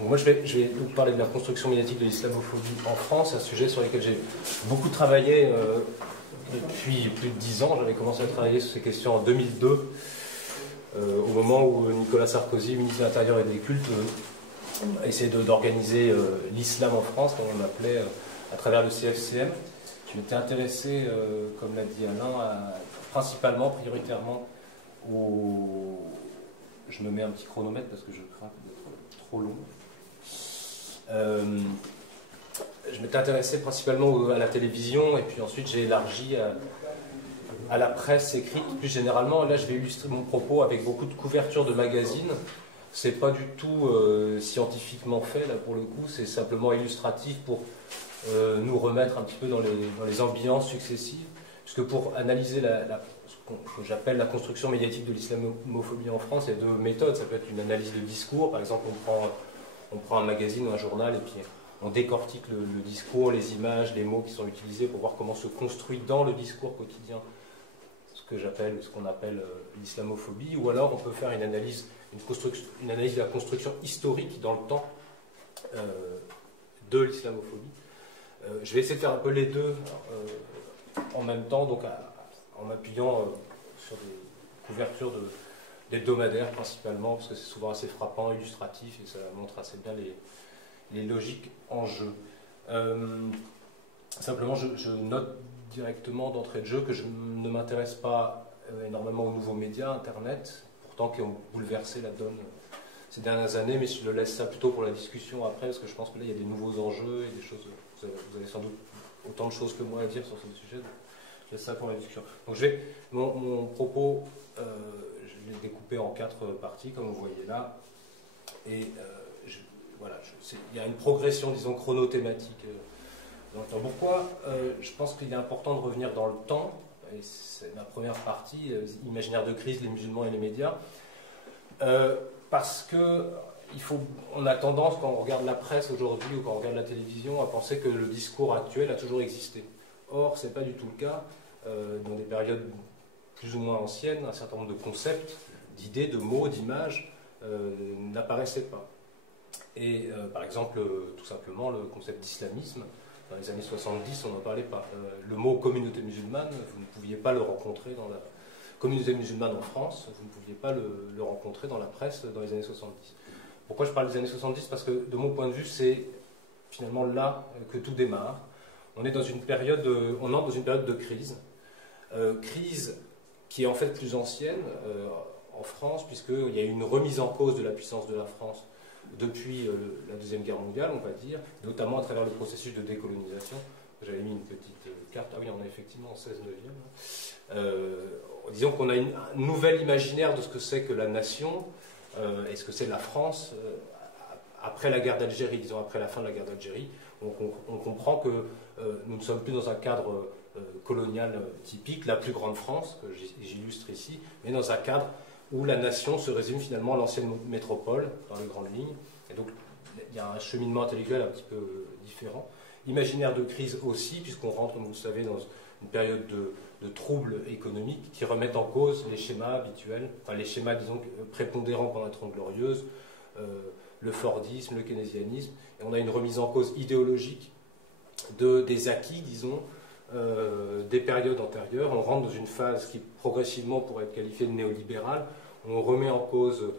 Donc moi, je vais vous parler de la construction médiatique de l'islamophobie en France, un sujet sur lequel j'ai beaucoup travaillé depuis plus de 10 ans. J'avais commencé à travailler sur ces questions en 2002, au moment où Nicolas Sarkozy, ministre de l'Intérieur et des Cultes, essayait d'organiser l'islam en France, comme on l'appelait, à travers le CFCM. Je m'étais intéressé, comme l'a dit Alain, principalement, prioritairement, Je me mets un petit chronomètre parce que je crains d'être trop long. Je m'étais intéressé principalement à la télévision et puis ensuite j'ai élargi à la presse écrite plus généralement. Là je vais illustrer mon propos avec beaucoup de couvertures de magazines. C'est pas du tout scientifiquement fait là pour le coup, c'est simplement illustratif pour nous remettre un petit peu dans les ambiances successives. Puisque pour analyser ce que j'appelle la construction médiatique de l'islamophobie en France, il y a deux méthodes. Ça peut être une analyse de discours, par exemple on prend un magazine ou un journal et puis on décortique le discours, les images, les mots qui sont utilisés pour voir comment se construit dans le discours quotidien ce qu'on appelle l'islamophobie. Ou alors on peut faire une analyse de la construction historique dans le temps de l'islamophobie. Je vais essayer de faire un peu les deux en même temps, donc en m'appuyant sur des couvertures d'hebdomadaires principalement, parce que c'est souvent assez frappant, illustratif, et ça montre assez bien les logiques en jeu. Simplement, je note directement d'entrée de jeu que je ne m'intéresse pas énormément aux nouveaux médias, Internet, pourtant qui ont bouleversé la donne ces dernières années, mais je le laisse ça plutôt pour la discussion après, parce que je pense que là, il y a des nouveaux enjeux et des choses. Vous avez sans doute autant de choses que moi à dire sur ce sujet. Je laisse ça pour la discussion. Donc mon propos, je l'ai découpé en 4 parties, comme vous voyez là. Et voilà, il y a une progression, disons, chronothématique dans le temps. Pourquoi je pense qu'il est important de revenir dans le temps, et c'est ma première partie, imaginaire de crise, les musulmans et les médias, parce que on a tendance, quand on regarde la presse aujourd'hui ou quand on regarde la télévision, à penser que le discours actuel a toujours existé. Or, ce n'est pas du tout le cas. Dans des périodes plus ou moins anciennes, un certain nombre de concepts, d'idées, de mots, d'images n'apparaissaient pas. Et par exemple, tout simplement, le concept d'islamisme, dans les années 70, on n'en parlait pas. Le mot communauté musulmane, vous ne pouviez pas le rencontrer dans la communauté musulmane en France, vous ne pouviez pas le rencontrer dans la presse dans les années 70. Pourquoi je parle des années 70? Parce que de mon point de vue, c'est finalement là que tout démarre. On entre dans une période de crise. Crise qui est en fait plus ancienne en France, puisqu'il y a eu une remise en cause de la puissance de la France depuis la Deuxième Guerre mondiale, on va dire, notamment à travers le processus de décolonisation. J'avais mis une petite carte. Ah oui, on est effectivement en 16 neuvième. Disons qu'on a un nouvel imaginaire de ce que c'est que la nation, et ce que c'est la France après la guerre d'Algérie, disons après la fin de la guerre d'Algérie. On comprend que nous ne sommes plus dans un cadre colonial typique, la plus grande France, que j'illustre ici, mais dans un cadre où la nation se résume finalement à l'ancienne métropole, dans les grandes lignes. Et donc, il y a un cheminement intellectuel un petit peu différent. Imaginaire de crise aussi, puisqu'on rentre, comme vous le savez, dans une période de troubles économiques qui remettent en cause les schémas habituels, enfin les schémas, disons, prépondérants pendant la Trente Glorieuse, le fordisme, le keynésianisme, et on a une remise en cause idéologique des acquis, disons, des périodes antérieures. On rentre dans une phase qui progressivement pourrait être qualifiée de néolibérale, où on remet en cause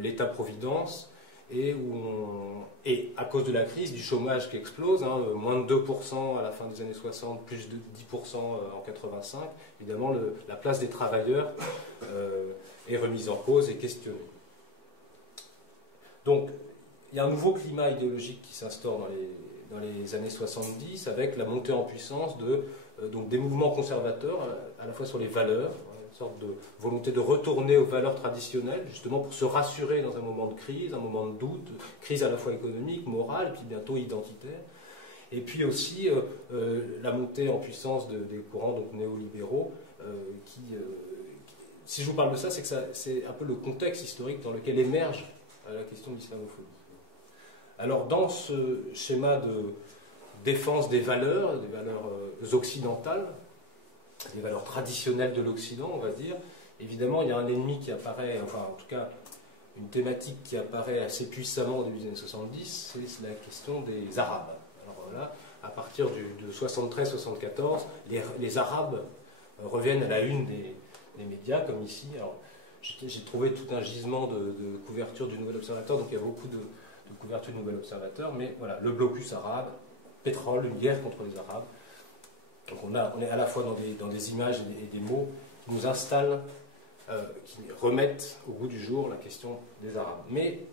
l'État-providence, et à cause de la crise, du chômage qui explose, moins de 2% à la fin des années 60, plus de 10% en 85, évidemment la place des travailleurs est remise en cause et questionnée. Donc, il y a un nouveau climat idéologique qui s'instaure dans les années 70 avec la montée en puissance donc des mouvements conservateurs, à la fois sur les valeurs, une sorte de volonté de retourner aux valeurs traditionnelles, justement pour se rassurer dans un moment de crise, un moment de doute, crise à la fois économique, morale, puis bientôt identitaire. Et puis aussi la montée en puissance des courants donc, néolibéraux si je vous parle de ça, c'est que c'est un peu le contexte historique dans lequel émerge la question de l'islamophobie. Alors dans ce schéma de défense des valeurs occidentales, des valeurs traditionnelles de l'Occident, on va dire, évidemment il y a un ennemi qui apparaît, enfin en tout cas une thématique qui apparaît assez puissamment au début des années 70, c'est la question des Arabes. Alors là, à partir de 73-74, les Arabes reviennent à la une des médias, comme ici. Alors, j'ai trouvé tout un gisement de couverture du Nouvel Observateur, donc il y a beaucoup de couverture du Nouvel Observateur, mais voilà, le blocus arabe, pétrole, une guerre contre les Arabes. Donc on est à la fois dans des images et des mots qui nous installent, qui remettent au goût du jour la question des Arabes. Mais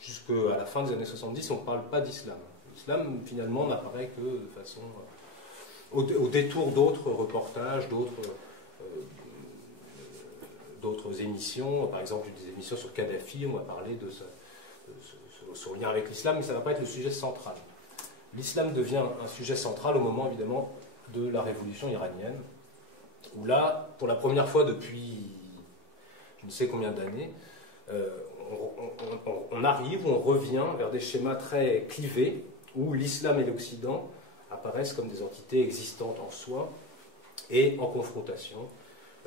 jusqu'à la fin des années 70, on ne parle pas d'islam. L'islam, finalement, n'apparaît que de façon... au détour d'autres reportages, d'autres émissions. Par exemple, des émissions sur Kadhafi, on va parler de son lien avec l'islam, mais ça ne va pas être le sujet central. L'islam devient un sujet central au moment, évidemment, de la révolution iranienne, où là, pour la première fois depuis je ne sais combien d'années, on arrive, on revient vers des schémas très clivés, où l'islam et l'Occident apparaissent comme des entités existantes en soi et en confrontation.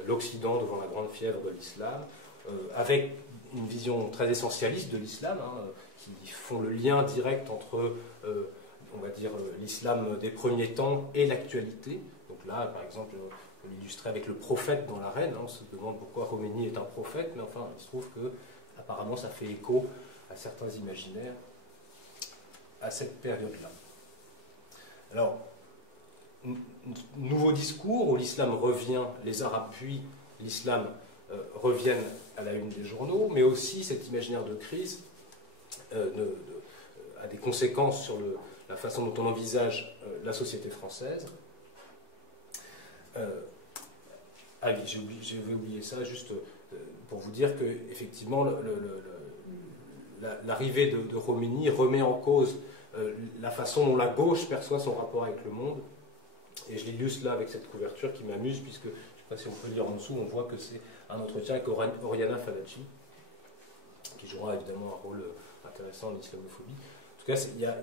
L'Occident devant la grande fièvre de l'islam, avec une vision très essentialiste de l'islam, qui font le lien direct entre, on va dire, l'islam des premiers temps et l'actualité. Donc là, par exemple, on peut l'illustrer avec le prophète dans l'arène. On se demande pourquoi Khomeini est un prophète, mais enfin, il se trouve que apparemment ça fait écho à certains imaginaires à cette période-là. Alors, nouveau discours où l'islam revient, les Arabes puis l'islam reviennent à la une des journaux, mais aussi cet imaginaire de crise a des conséquences sur la façon dont on envisage la société française. Ah oui, j'ai oublié ça, juste pour vous dire que effectivement l'arrivée de Khomeini remet en cause la façon dont la gauche perçoit son rapport avec le monde. Et je l'illustre là avec cette couverture qui m'amuse, puisque, je ne sais pas si on peut lire en dessous, on voit que c'est un entretien avec Oriana Fallaci, qui jouera évidemment un rôle intéressant en islamophobie. En tout cas, il y a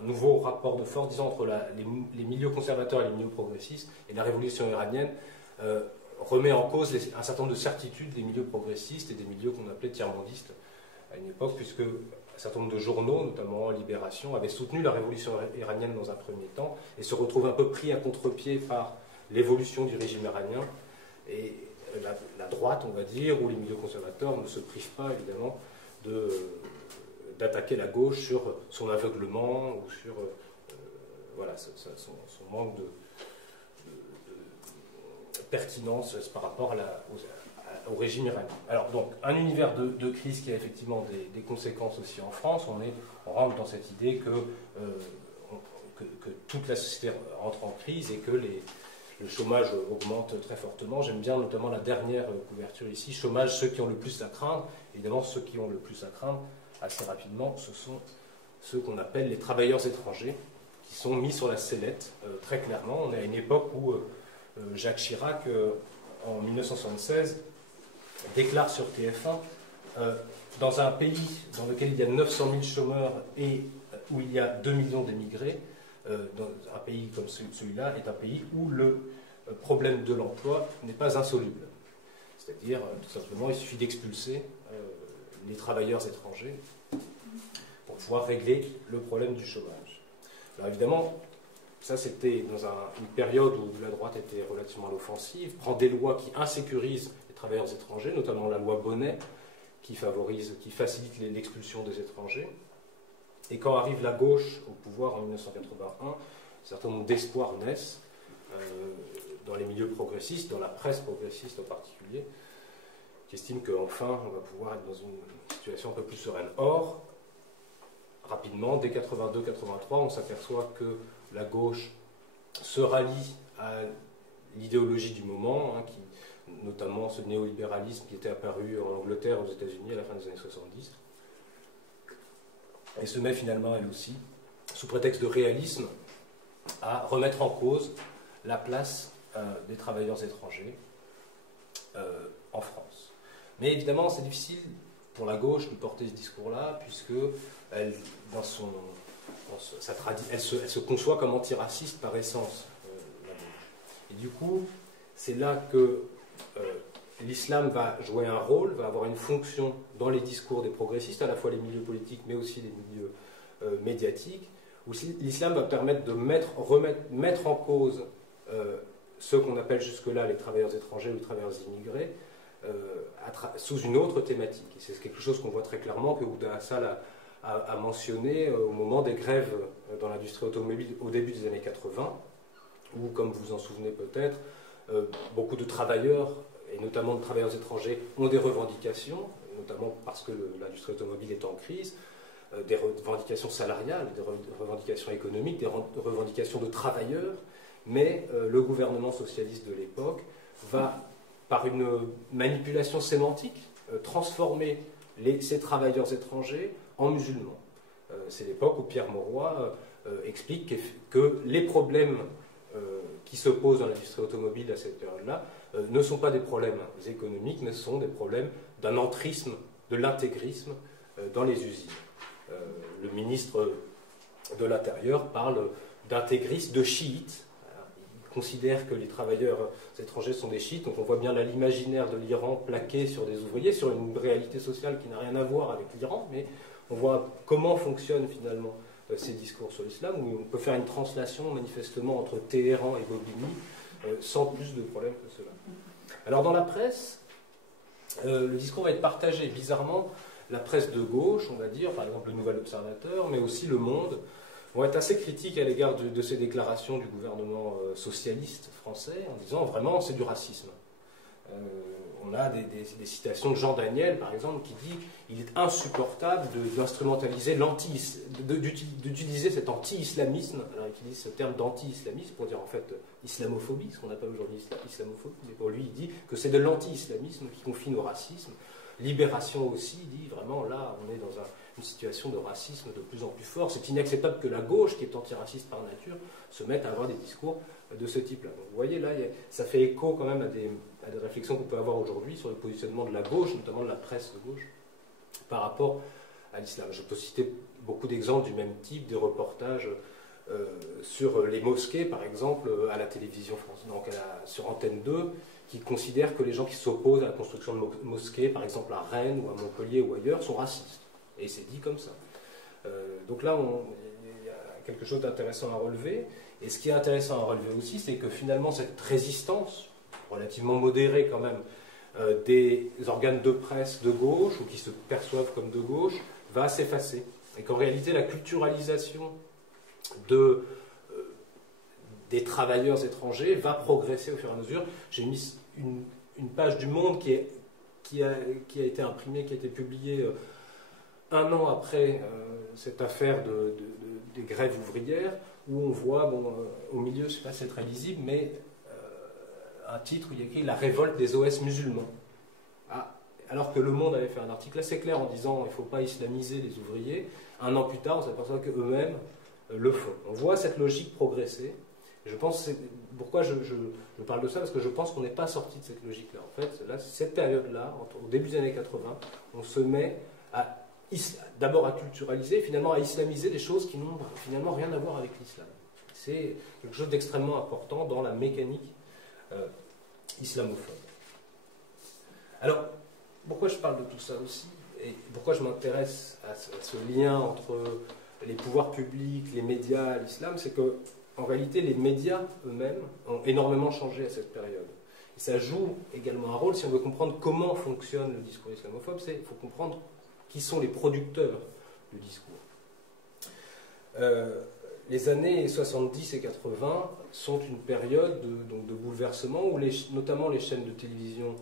un nouveau rapport de force, disons, entre les milieux conservateurs et les milieux progressistes, et la révolution iranienne remet en cause un certain nombre de certitudes des milieux progressistes et des milieux qu'on appelait tiers-mondistes à une époque, puisque un certain nombre de journaux, notamment Libération, avaient soutenu la révolution iranienne dans un premier temps et se retrouvent un peu pris à contre-pied par l'évolution du régime iranien. Et la droite, on va dire, ou les milieux conservateurs ne se privent pas, évidemment, d'attaquer la gauche sur son aveuglement ou sur voilà, son manque de pertinence par rapport au régime iranien. Alors, donc, un univers de crise qui a effectivement des conséquences aussi en France. On rentre dans cette idée que toute la société rentre en crise et que le chômage augmente très fortement. J'aime bien notamment la dernière couverture ici. Chômage, ceux qui ont le plus à craindre. Évidemment, ceux qui ont le plus à craindre, assez rapidement, ce sont ceux qu'on appelle les travailleurs étrangers, qui sont mis sur la sellette, très clairement. On est à une époque où Jacques Chirac, en 1976, déclare sur TF1, dans un pays dans lequel il y a 900 000 chômeurs et où il y a 2 millions d'émigrés, dans un pays comme celui-là est un pays où le problème de l'emploi n'est pas insoluble. C'est-à-dire, tout simplement, il suffit d'expulser les travailleurs étrangers pour pouvoir régler le problème du chômage. Alors évidemment, ça c'était dans une période où la droite était relativement à l'offensive, prend des lois qui insécurisent les travailleurs étrangers, notamment la loi Bonnet, qui facilite l'expulsion des étrangers. Et quand arrive la gauche au pouvoir en 1981, un certain nombre d'espoirs naissent dans les milieux progressistes, dans la presse progressiste en particulier, qui estiment qu'enfin on va pouvoir être dans une situation un peu plus sereine. Or, rapidement, dès 82-83, on s'aperçoit que la gauche se rallie à l'idéologie du moment, notamment ce néolibéralisme qui était apparu en Angleterre, aux États-Unis à la fin des années 70, et se met finalement, elle aussi, sous prétexte de réalisme, à remettre en cause la place des travailleurs étrangers en France. Mais évidemment, c'est difficile pour la gauche de porter ce discours-là, puisque elle se conçoit comme antiraciste par essence, la gauche. Et du coup, c'est là que l'islam va jouer un rôle, va avoir une fonction dans les discours des progressistes, à la fois les milieux politiques mais aussi les milieux médiatiques, où l'islam va permettre de mettre en cause ceux qu'on appelle jusque-là les travailleurs étrangers ou les travailleurs immigrés sous une autre thématique. Et c'est quelque chose qu'on voit très clairement, que Ouda Hassal a mentionné au moment des grèves dans l'industrie automobile au début des années 80, où, comme vous vous en souvenez peut-être, beaucoup de travailleurs, et notamment de travailleurs étrangers, ont des revendications, notamment parce que l'industrie automobile est en crise, des revendications salariales, des revendications économiques, des revendications de travailleurs, mais le gouvernement socialiste de l'époque va, par une manipulation sémantique, transformer ces travailleurs étrangers en musulmans. C'est l'époque où Pierre Mauroy explique que les problèmes qui se posent dans l'industrie automobile à cette période-là ne sont pas des problèmes économiques, mais ce sont des problèmes d'un entrisme, de l'intégrisme dans les usines. Le ministre de l'Intérieur parle d'intégristes, de chiites. Il considère que les travailleurs étrangers sont des chiites, donc on voit bien là l'imaginaire de l'Iran plaqué sur des ouvriers, sur une réalité sociale qui n'a rien à voir avec l'Iran, mais on voit comment fonctionnent finalement ces discours sur l'islam, où on peut faire une translation manifestement entre Téhéran et Bobigny sans plus de problèmes que cela. Alors dans la presse, le discours va être partagé. Bizarrement, la presse de gauche, on va dire, par exemple le Nouvel Observateur, mais aussi Le Monde, vont être assez critiques à l'égard de ces déclarations du gouvernement socialiste français, en disant vraiment c'est du racisme. On a des citations de Jean Daniel, par exemple, qui dit il est insupportable d'instrumentaliser d'utiliser cet anti-islamisme. Alors il utilise ce terme d'anti-islamisme pour dire en fait islamophobie, ce qu'on appelle aujourd'hui islamophobie, mais pour lui il dit que c'est de l'anti-islamisme qui confine au racisme. Libération aussi dit vraiment là on est dans une situation de racisme de plus en plus fort. C'est inacceptable que la gauche, qui est antiraciste par nature, se mette à avoir des discours de ce type-là. Donc vous voyez là, ça fait écho quand même à des réflexions qu'on peut avoir aujourd'hui sur le positionnement de la gauche, notamment de la presse de gauche, par rapport à l'islam. Je peux citer beaucoup d'exemples du même type, des reportages sur les mosquées, par exemple, à la télévision française, donc sur Antenne 2, qui considèrent que les gens qui s'opposent à la construction de mosquées, par exemple à Rennes ou à Montpellier ou ailleurs, sont racistes. Et c'est dit comme ça. Donc là, il y a quelque chose d'intéressant à relever. Et ce qui est intéressant à relever aussi, c'est que finalement, cette résistance, relativement modérée quand même, des organes de presse de gauche, ou qui se perçoivent comme de gauche, va s'effacer. Et qu'en réalité, la culturalisation des travailleurs étrangers va progresser au fur et à mesure. J'ai mis une page du Monde qui a été imprimée, qui a été publiée un an après cette affaire des grèves ouvrières, où on voit, au milieu, je ne sais pas si c'est très lisible, mais un titre où il y a écrit « La révolte des OS musulmans ». Alors que Le Monde avait fait un article assez clair en disant « Il ne faut pas islamiser les ouvriers ». Un an plus tard, on s'aperçoit qu'eux-mêmes le font. On voit cette logique progresser. Et je pense, pourquoi je parle de ça, parce que je pense qu'on n'est pas sorti de cette logique-là. En fait, là, cette période-là, au début des années 80, on se met d'abord à culturaliser, finalement à islamiser des choses qui n'ont finalement rien à voir avec l'islam. C'est quelque chose d'extrêmement important dans la mécanique islamophobe. Alors, pourquoi je parle de tout ça aussi, et pourquoi je m'intéresse à ce lien entre les pouvoirs publics, les médias, l'islam, c'est que en réalité, les médias eux-mêmes ont énormément changé à cette période. Et ça joue également un rôle, si on veut comprendre comment fonctionne le discours islamophobe, il faut comprendre qui sont les producteurs du discours. Les années 70 et 80 sont une période de bouleversement où notamment les chaînes de télévision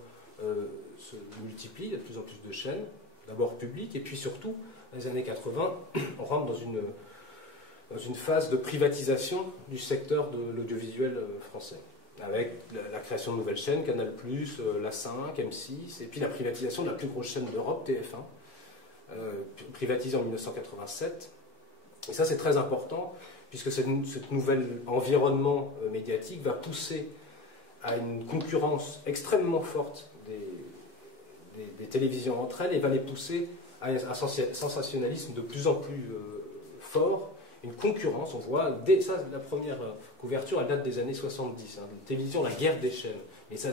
se multiplient, il y a de plus en plus de chaînes, d'abord publiques, et puis surtout, dans les années 80, on rentre dans une phase de privatisation du secteur de l'audiovisuel français, avec la création de nouvelles chaînes, Canal+, La 5, M6, et puis la privatisation de la plus grosse chaîne d'Europe, TF1, privatisée en 1987. Et ça, c'est très important, puisque ce nouvel environnement médiatique va pousser à une concurrence extrêmement forte des télévisions entre elles, et va les pousser à un sensationnalisme de plus en plus fort, une concurrence. On voit, ça, la première couverture, elle date des années 70. Hein, la télévision, la guerre des chaînes. Et ça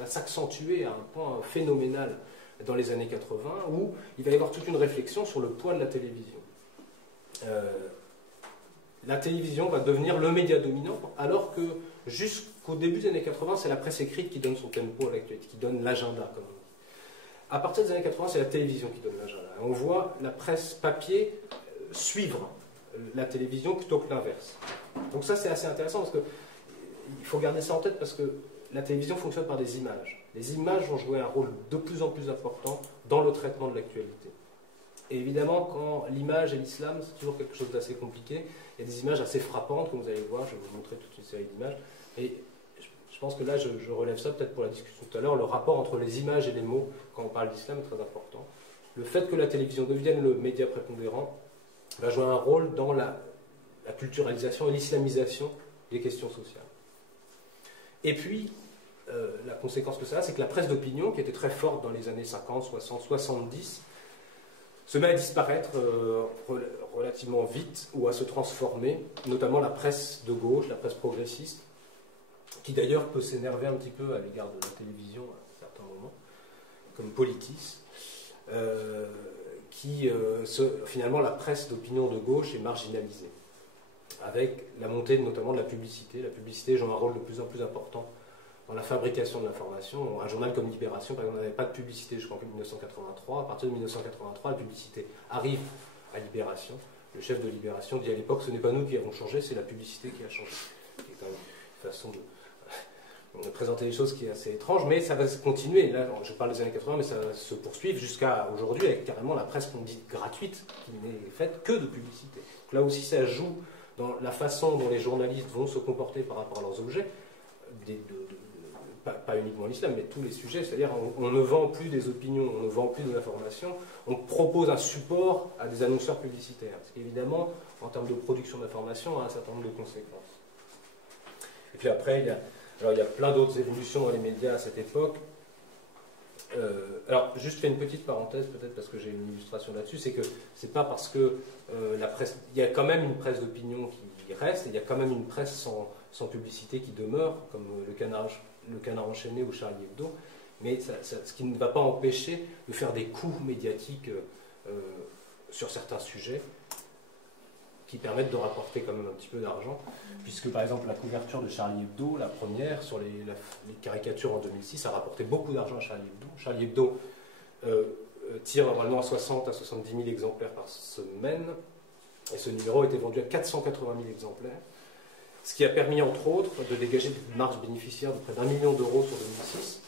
va s'accentuer à un point phénoménal dans les années 80, où il va y avoir toute une réflexion sur le poids de la télévision. La télévision va devenir le média dominant, alors que jusqu'au début des années 80, c'est la presse écrite qui donne son tempo à l'actualité, qui donne l'agenda, comme on dit. À partir des années 80, c'est la télévision qui donne l'agenda. On voit la presse papier suivre la télévision plutôt que l'inverse. Donc ça, c'est assez intéressant, parce qu'il faut garder ça en tête, parce que la télévision fonctionne par des images. Les images vont jouer un rôle de plus en plus important dans le traitement de l'actualité. Et évidemment, quand l'image et l'islam, c'est toujours quelque chose d'assez compliqué. Il y a des images assez frappantes, comme vous allez voir, je vais vous montrer toute une série d'images. Et je pense que là, je relève ça peut-être pour la discussion tout à l'heure, le rapport entre les images et les mots, quand on parle d'islam, est très important. Le fait que la télévision devienne le média prépondérant va jouer un rôle dans la culturalisation et l'islamisation des questions sociales. Et puis, la conséquence que ça a, c'est que la presse d'opinion, qui était très forte dans les années 50, 60, 70, se met à disparaître relativement vite ou à se transformer, notamment la presse de gauche, la presse progressiste, qui d'ailleurs peut s'énerver un petit peu à l'égard de la télévision à certains moments, comme Politis, finalement la presse d'opinion de gauche est marginalisée, avec la montée notamment de la publicité. La publicité joue un rôle de plus en plus important dans la fabrication de l'information. Un journal comme Libération, par exemple, n'avait pas de publicité jusqu'en 1983. À partir de 1983, la publicité arrive à Libération. Le chef de Libération dit à l'époque, ce n'est pas nous qui avons changé, c'est la publicité qui a changé. C'est quand même une façon de présenter les choses qui est assez étrange, mais ça va se continuer. Là, je parle des années 80, mais ça va se poursuivre jusqu'à aujourd'hui avec carrément la presse qu'on dit gratuite, qui n'est faite que de publicité. Donc là aussi, ça joue dans la façon dont les journalistes vont se comporter par rapport à leurs objets, pas uniquement l'islam, mais tous les sujets, c'est-à-dire on ne vend plus des opinions, on ne vend plus de l'information, on propose un support à des annonceurs publicitaires. Ce qui évidemment, en termes de production d'information, a un certain nombre de conséquences. Et puis après, il y a plein d'autres évolutions dans les médias à cette époque. Alors, juste faire une petite parenthèse, peut-être parce que j'ai une illustration là-dessus, c'est que c'est pas parce que la presse, il y a quand même une presse d'opinion qui reste, et il y a quand même une presse sans publicité qui demeure, comme le Canard enchaîné ou Charlie Hebdo, mais ce qui ne va pas empêcher de faire des coups médiatiques sur certains sujets qui permettent de rapporter quand même un petit peu d'argent, puisque par exemple la couverture de Charlie Hebdo, la première sur les caricatures en 2006, a rapporté beaucoup d'argent à Charlie Hebdo. Charlie Hebdo tire normalement 60 à 70 000 exemplaires par semaine, et ce numéro a été vendu à 480 000 exemplaires, ce qui a permis entre autres de dégager des marges bénéficiaires de près d'1 million d'euros sur 2006,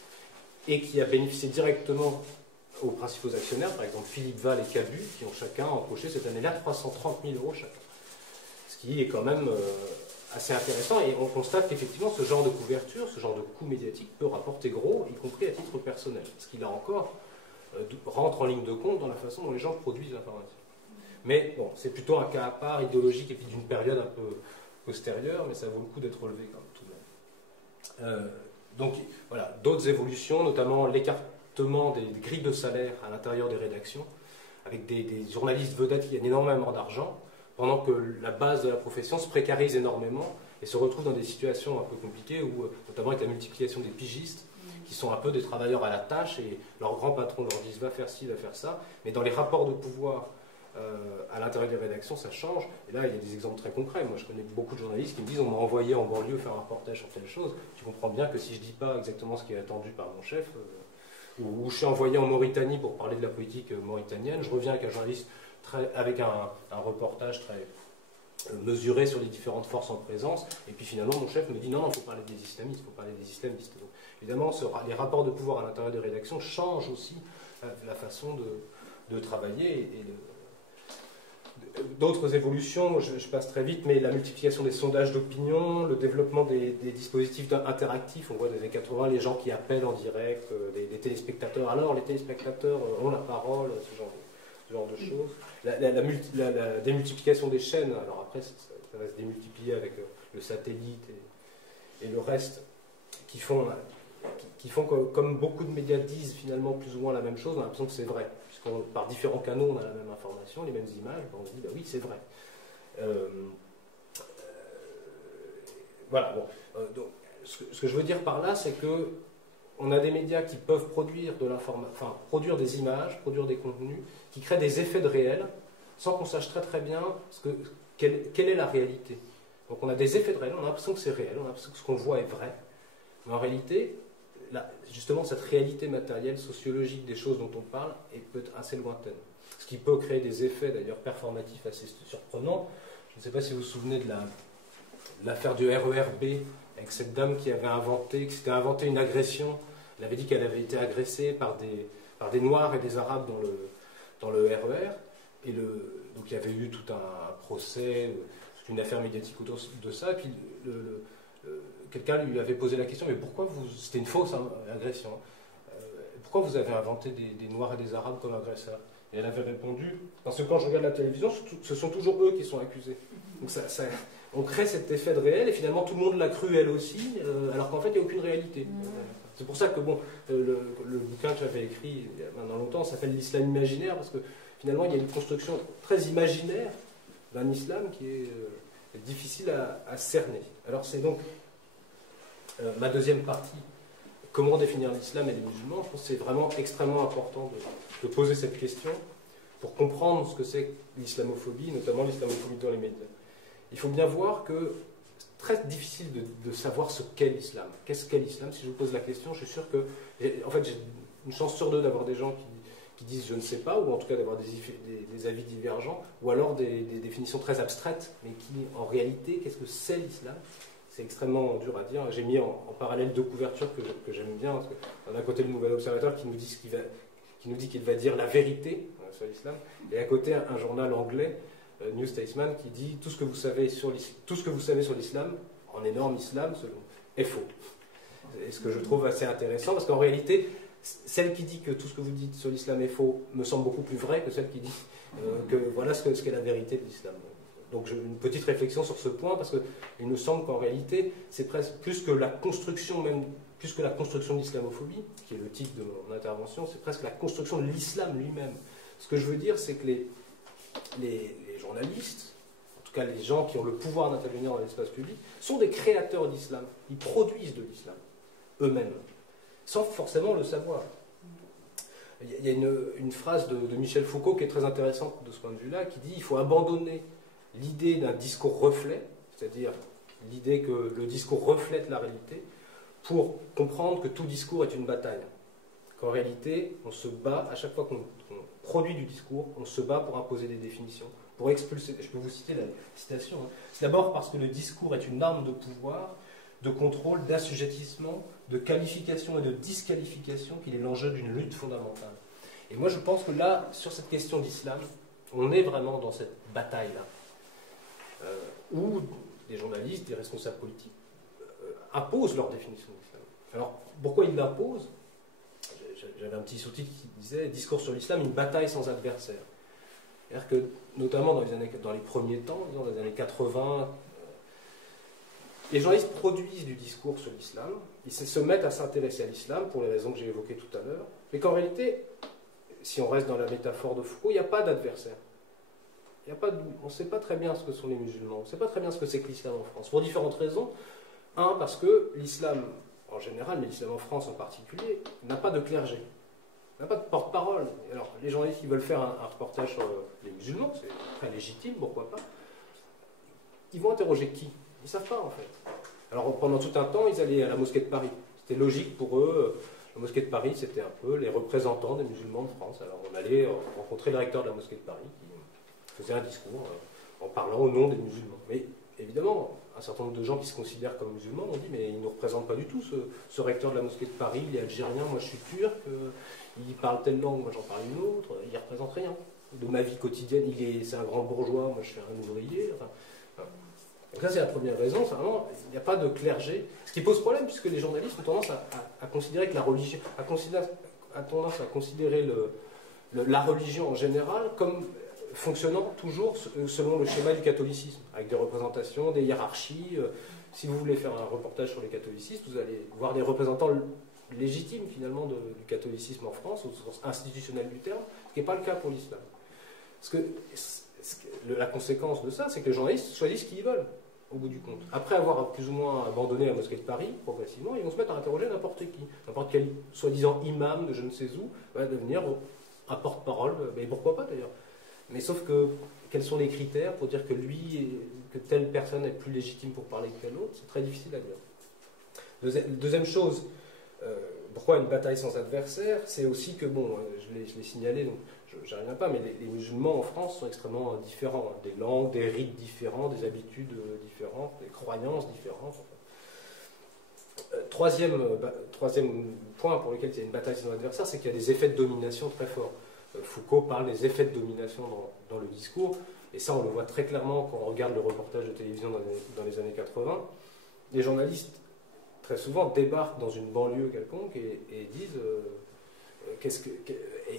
et qui a bénéficié directement aux principaux actionnaires, par exemple Philippe Val et Cabu, qui ont chacun empoché cette année-là 330 000 euros chacun. Ce qui est quand même assez intéressant, et on constate qu'effectivement ce genre de couverture, ce genre de coût médiatique peut rapporter gros, y compris à titre personnel, ce qui là encore rentre en ligne de compte dans la façon dont les gens produisent l'information. Mais bon, c'est plutôt un cas à part, idéologique, et puis d'une période un peu postérieure, mais ça vaut le coup d'être relevé quand même, tout de même. Donc voilà, d'autres évolutions, notamment l'écartement des grilles de salaire à l'intérieur des rédactions, avec des journalistes vedettes qui gagnent énormément d'argent, pendant que la base de la profession se précarise énormément et se retrouve dans des situations un peu compliquées, où, notamment avec la multiplication des pigistes, qui sont un peu des travailleurs à la tâche, et leurs grands patrons leur disent va faire ci, va faire ça, mais dans les rapports de pouvoir à l'intérieur des rédactions, ça change. Et là, il y a des exemples très concrets. Moi, je connais beaucoup de journalistes qui me disent on m'a envoyé en banlieue faire un reportage sur telle chose. Tu comprends bien que si je ne dis pas exactement ce qui est attendu par mon chef, ou je suis envoyé en Mauritanie pour parler de la politique mauritanienne, je reviens avec un journaliste avec un reportage très mesuré sur les différentes forces en présence, et puis finalement mon chef me dit non, il faut parler des islamistes, il faut parler des islamistes. Donc, évidemment, les rapports de pouvoir à l'intérieur des rédactions changent aussi la façon de travailler. D'autres évolutions, je passe très vite, mais la multiplication des sondages d'opinion, le développement des dispositifs interactifs, on voit dans les années 80 les gens qui appellent en direct, des téléspectateurs, alors les téléspectateurs ont la parole, ce genre de choses. La démultiplication des chaînes, alors après ça va se démultiplier avec le satellite et le reste, qui font que, comme beaucoup de médias disent finalement plus ou moins la même chose, on a l'impression que c'est vrai. Par différents canaux, on a la même information, les mêmes images, on se dit, bah oui, c'est vrai. Voilà, bon. Donc, ce que je veux dire par là, c'est que on a des médias qui peuvent produire de l'information, enfin, produire des images, produire des contenus, qui créent des effets de réel, sans qu'on sache très très bien quelle est la réalité. Donc on a des effets de réel, on a l'impression que c'est réel, on a l'impression que ce qu'on voit est vrai, mais en réalité, là, justement, cette réalité matérielle, sociologique des choses dont on parle est peut-être assez lointaine. Ce qui peut créer des effets d'ailleurs performatifs assez surprenants. Je ne sais pas si vous vous souvenez de l'affaire du RERB, avec cette dame qui s'était inventé une agression. Elle avait dit qu'elle avait été agressée par des Noirs et des Arabes dans le RER. Et donc il y avait eu tout un procès, une affaire médiatique autour de ça. Et puis quelqu'un lui avait posé la question, mais pourquoi c'était une fausse agression, pourquoi vous avez inventé des Noirs et des Arabes comme agresseurs? Et elle avait répondu, parce que quand je regarde la télévision, ce sont toujours eux qui sont accusés. Donc on crée cet effet de réel, et finalement tout le monde l'a cru elle aussi, alors qu'en fait il n'y a aucune réalité. C'est pour ça que bon, le bouquin que j'avais écrit il y a maintenant longtemps s'appelle l'islam imaginaire, parce que finalement il y a une construction très imaginaire d'un islam qui est difficile à cerner. Alors c'est donc ma deuxième partie, comment définir l'islam et les musulmans. Je pense que c'est vraiment extrêmement important de poser cette question pour comprendre ce que c'est l'islamophobie, notamment l'islamophobie dans les médias. Il faut bien voir que c'est très difficile de savoir ce qu'est l'islam. Qu'est-ce qu'est l'islam? Si je vous pose la question, je suis sûr que, en fait, j'ai une chance sur deux d'avoir des gens qui disent je ne sais pas, ou en tout cas d'avoir des avis divergents, ou alors des définitions très abstraites, mais qui, en réalité, qu'est-ce que c'est l'islam? C'est extrêmement dur à dire. J'ai mis en parallèle deux couvertures que j'aime bien, parce que d'un côté le Nouvel Observateur qui nous dit qu'il va dire la vérité sur l'islam, et à côté un journal anglais, New Statesman, qui dit tout ce que vous savez sur l'islam, en énorme islam, est faux. Et ce que je trouve assez intéressant, parce qu'en réalité, celle qui dit que tout ce que vous dites sur l'islam est faux me semble beaucoup plus vrai que celle qui dit que voilà ce qu'est la vérité de l'islam. Donc une petite réflexion sur ce point, parce qu'il me semble qu'en réalité, c'est presque plus que la construction de l'islamophobie, qui est le titre de mon intervention, c'est presque la construction de l'islam lui-même. Ce que je veux dire, c'est que les journalistes, en tout cas les gens qui ont le pouvoir d'intervenir dans l'espace public, sont des créateurs d'islam. Ils produisent de l'islam, eux-mêmes, sans forcément le savoir. Il y a une phrase de Michel Foucault qui est très intéressante de ce point de vue-là, qui dit qu'il faut abandonner l'idée d'un discours reflet, c'est-à-dire l'idée que le discours reflète la réalité, pour comprendre que tout discours est une bataille. Qu'en réalité, on se bat, à chaque fois qu'on produit du discours, on se bat pour imposer des définitions, pour expulser. Je peux vous citer la citation. C'est d'abord parce que le discours est une arme de pouvoir, de contrôle, d'assujettissement, de qualification et de disqualification qu'il est l'enjeu d'une lutte fondamentale. Et moi je pense que là, sur cette question d'islam, on est vraiment dans cette bataille-là, où des journalistes, des responsables politiques imposent leur définition de l'islam. Alors pourquoi ils l'imposent? J'avais un petit sous-titre qui disait « Discours sur l'islam, une bataille sans adversaire ». C'est-à-dire que, notamment dans les premiers temps, dans les années 80, les journalistes produisent du discours sur l'islam, ils se mettent à s'intéresser à l'islam pour les raisons que j'ai évoquées tout à l'heure, mais qu'en réalité, si on reste dans la métaphore de Foucault, il n'y a pas d'adversaire. On ne sait pas très bien ce que sont les musulmans, on ne sait pas très bien ce que c'est que l'islam en France, pour différentes raisons. Un, parce que l'islam en général, mais l'islam en France en particulier, n'a pas de clergé, n'a pas de porte-parole. Alors, les journalistes qui veulent faire un reportage sur les musulmans, c'est très légitime, pourquoi pas, ils vont interroger qui? Ils ne savent pas, en fait. Alors, pendant tout un temps, ils allaient à la mosquée de Paris. C'était logique pour eux. La mosquée de Paris, c'était un peu les représentants des musulmans de France. Alors, on allait rencontrer le recteur de la mosquée de Paris, qui faisait un discours en parlant au nom des musulmans. Mais, évidemment, un certain nombre de gens qui se considèrent comme musulmans ont dit mais il ne nous représente pas du tout, ce recteur de la mosquée de Paris, il est algérien, moi je suis turc, il parle telle langue, moi j'en parle une autre, il ne représente rien. De ma vie quotidienne, c'est un grand bourgeois, moi je suis un ouvrier. Enfin. Donc ça c'est la première raison, c'est vraiment, il n'y a pas de clergé. Ce qui pose problème puisque les journalistes ont tendance à considérer que la religion, a tendance à considérer la religion en général comme fonctionnant toujours selon le schéma du catholicisme, avec des représentations, des hiérarchies. Si vous voulez faire un reportage sur les catholicistes, vous allez voir des représentants légitimes finalement du catholicisme en France, au sens institutionnel du terme, ce qui n'est pas le cas pour l'islam. Parce que la conséquence de ça, c'est que les journalistes choisissent ce qu'ils veulent, au bout du compte. Après avoir plus ou moins abandonné la mosquée de Paris, progressivement, ils vont se mettre à interroger n'importe qui. N'importe quel soi-disant imam de je ne sais où va devenir un porte-parole, mais pourquoi pas d'ailleurs. Mais sauf que, quels sont les critères pour dire que que telle personne est plus légitime pour parler que telle autre? C'est très difficile à dire. Deuxième chose, pourquoi une bataille sans adversaire? C'est aussi que, bon, je l'ai signalé, donc je n'arrive pas, mais les musulmans en France sont extrêmement différents. Des langues, des rites différents, des habitudes différentes, des croyances différentes. Troisième point pour lequel il y a une bataille sans adversaire, c'est qu'il y a des effets de domination très forts. Foucault parle des effets de domination dans le discours, et ça on le voit très clairement quand on regarde le reportage de télévision dans les années 80. Les journalistes, très souvent, débarquent dans une banlieue quelconque et disent...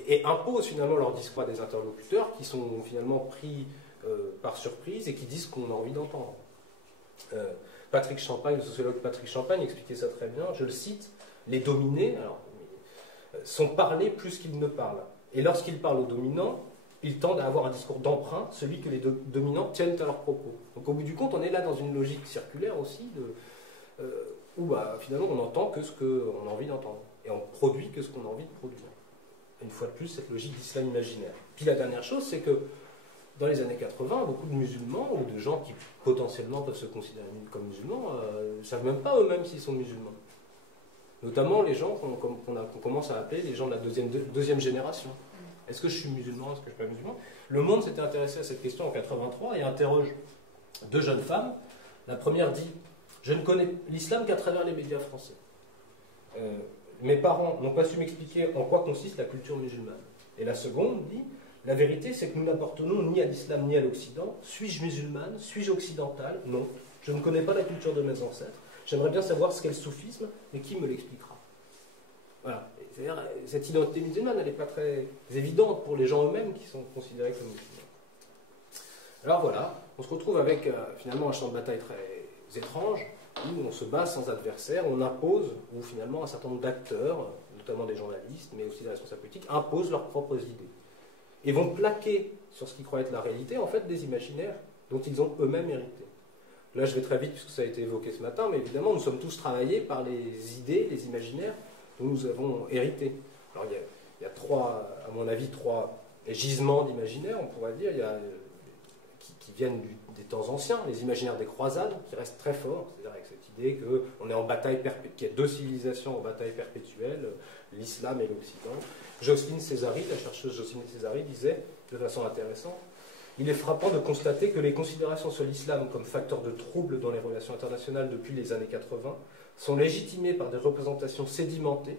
et imposent finalement leur discours à des interlocuteurs qui sont finalement pris par surprise et qui disent ce qu'on a envie d'entendre. Patrick Champagne, le sociologue Patrick Champagne, expliquait ça très bien, je le cite, les dominés sont parlés plus qu'ils ne parlent. Et lorsqu'ils parlent aux dominants, ils tendent à avoir un discours d'emprunt, celui que les dominants tiennent à leurs propos. Donc au bout du compte, on est là dans une logique circulaire aussi, où finalement on n'entend que ce qu'on a envie d'entendre. Et on produit que ce qu'on a envie de produire. Une fois de plus, cette logique d'islam imaginaire. Puis la dernière chose, c'est que dans les années 80, beaucoup de musulmans, ou de gens qui potentiellement peuvent se considérer comme musulmans, ne savent même pas eux-mêmes s'ils sont musulmans. Notamment les gens qu'on commence à appeler les gens de la deuxième génération. Est-ce que je suis musulman? Est-ce que je ne suis pas musulman? Le Monde s'était intéressé à cette question en 83 et interroge deux jeunes femmes. La première dit « Je ne connais l'islam qu'à travers les médias français. Mes parents n'ont pas su m'expliquer en quoi consiste la culture musulmane. » Et la seconde dit « La vérité, c'est que nous n'appartenons ni à l'islam ni à l'Occident. Suis-je musulmane? Suis-je occidentale? Non. Je ne connais pas la culture de mes ancêtres. J'aimerais bien savoir ce qu'est le soufisme, mais qui me l'expliquera ?» Voilà. C'est-à-dire, cette identité musulmane, elle n'est pas très évidente pour les gens eux-mêmes qui sont considérés comme musulmans. Alors voilà, on se retrouve avec finalement un champ de bataille très étrange, où on se bat sans adversaire, on impose, où finalement un certain nombre d'acteurs, notamment des journalistes, mais aussi des responsables politiques, imposent leurs propres idées. Et vont plaquer sur ce qu'ils croient être la réalité, en fait, des imaginaires dont ils ont eux-mêmes hérité. Là, je vais très vite, puisque ça a été évoqué ce matin, mais évidemment, nous sommes tous travaillés par les idées, les imaginaires dont nous avons hérité. Alors, il y a trois, à mon avis, trois gisements d'imaginaires, on pourrait dire, qui viennent des temps anciens, les imaginaires des croisades, qui restent très forts, c'est-à-dire avec cette idée qu'on est en bataille perpétuelle, qu'il y a deux civilisations en bataille perpétuelle, l'islam et l'Occident. Jocelyne Césari, la chercheuse Jocelyne Césari, disait, de façon intéressante, il est frappant de constater que les considérations sur l'islam comme facteur de trouble dans les relations internationales depuis les années 80 sont légitimées par des représentations sédimentées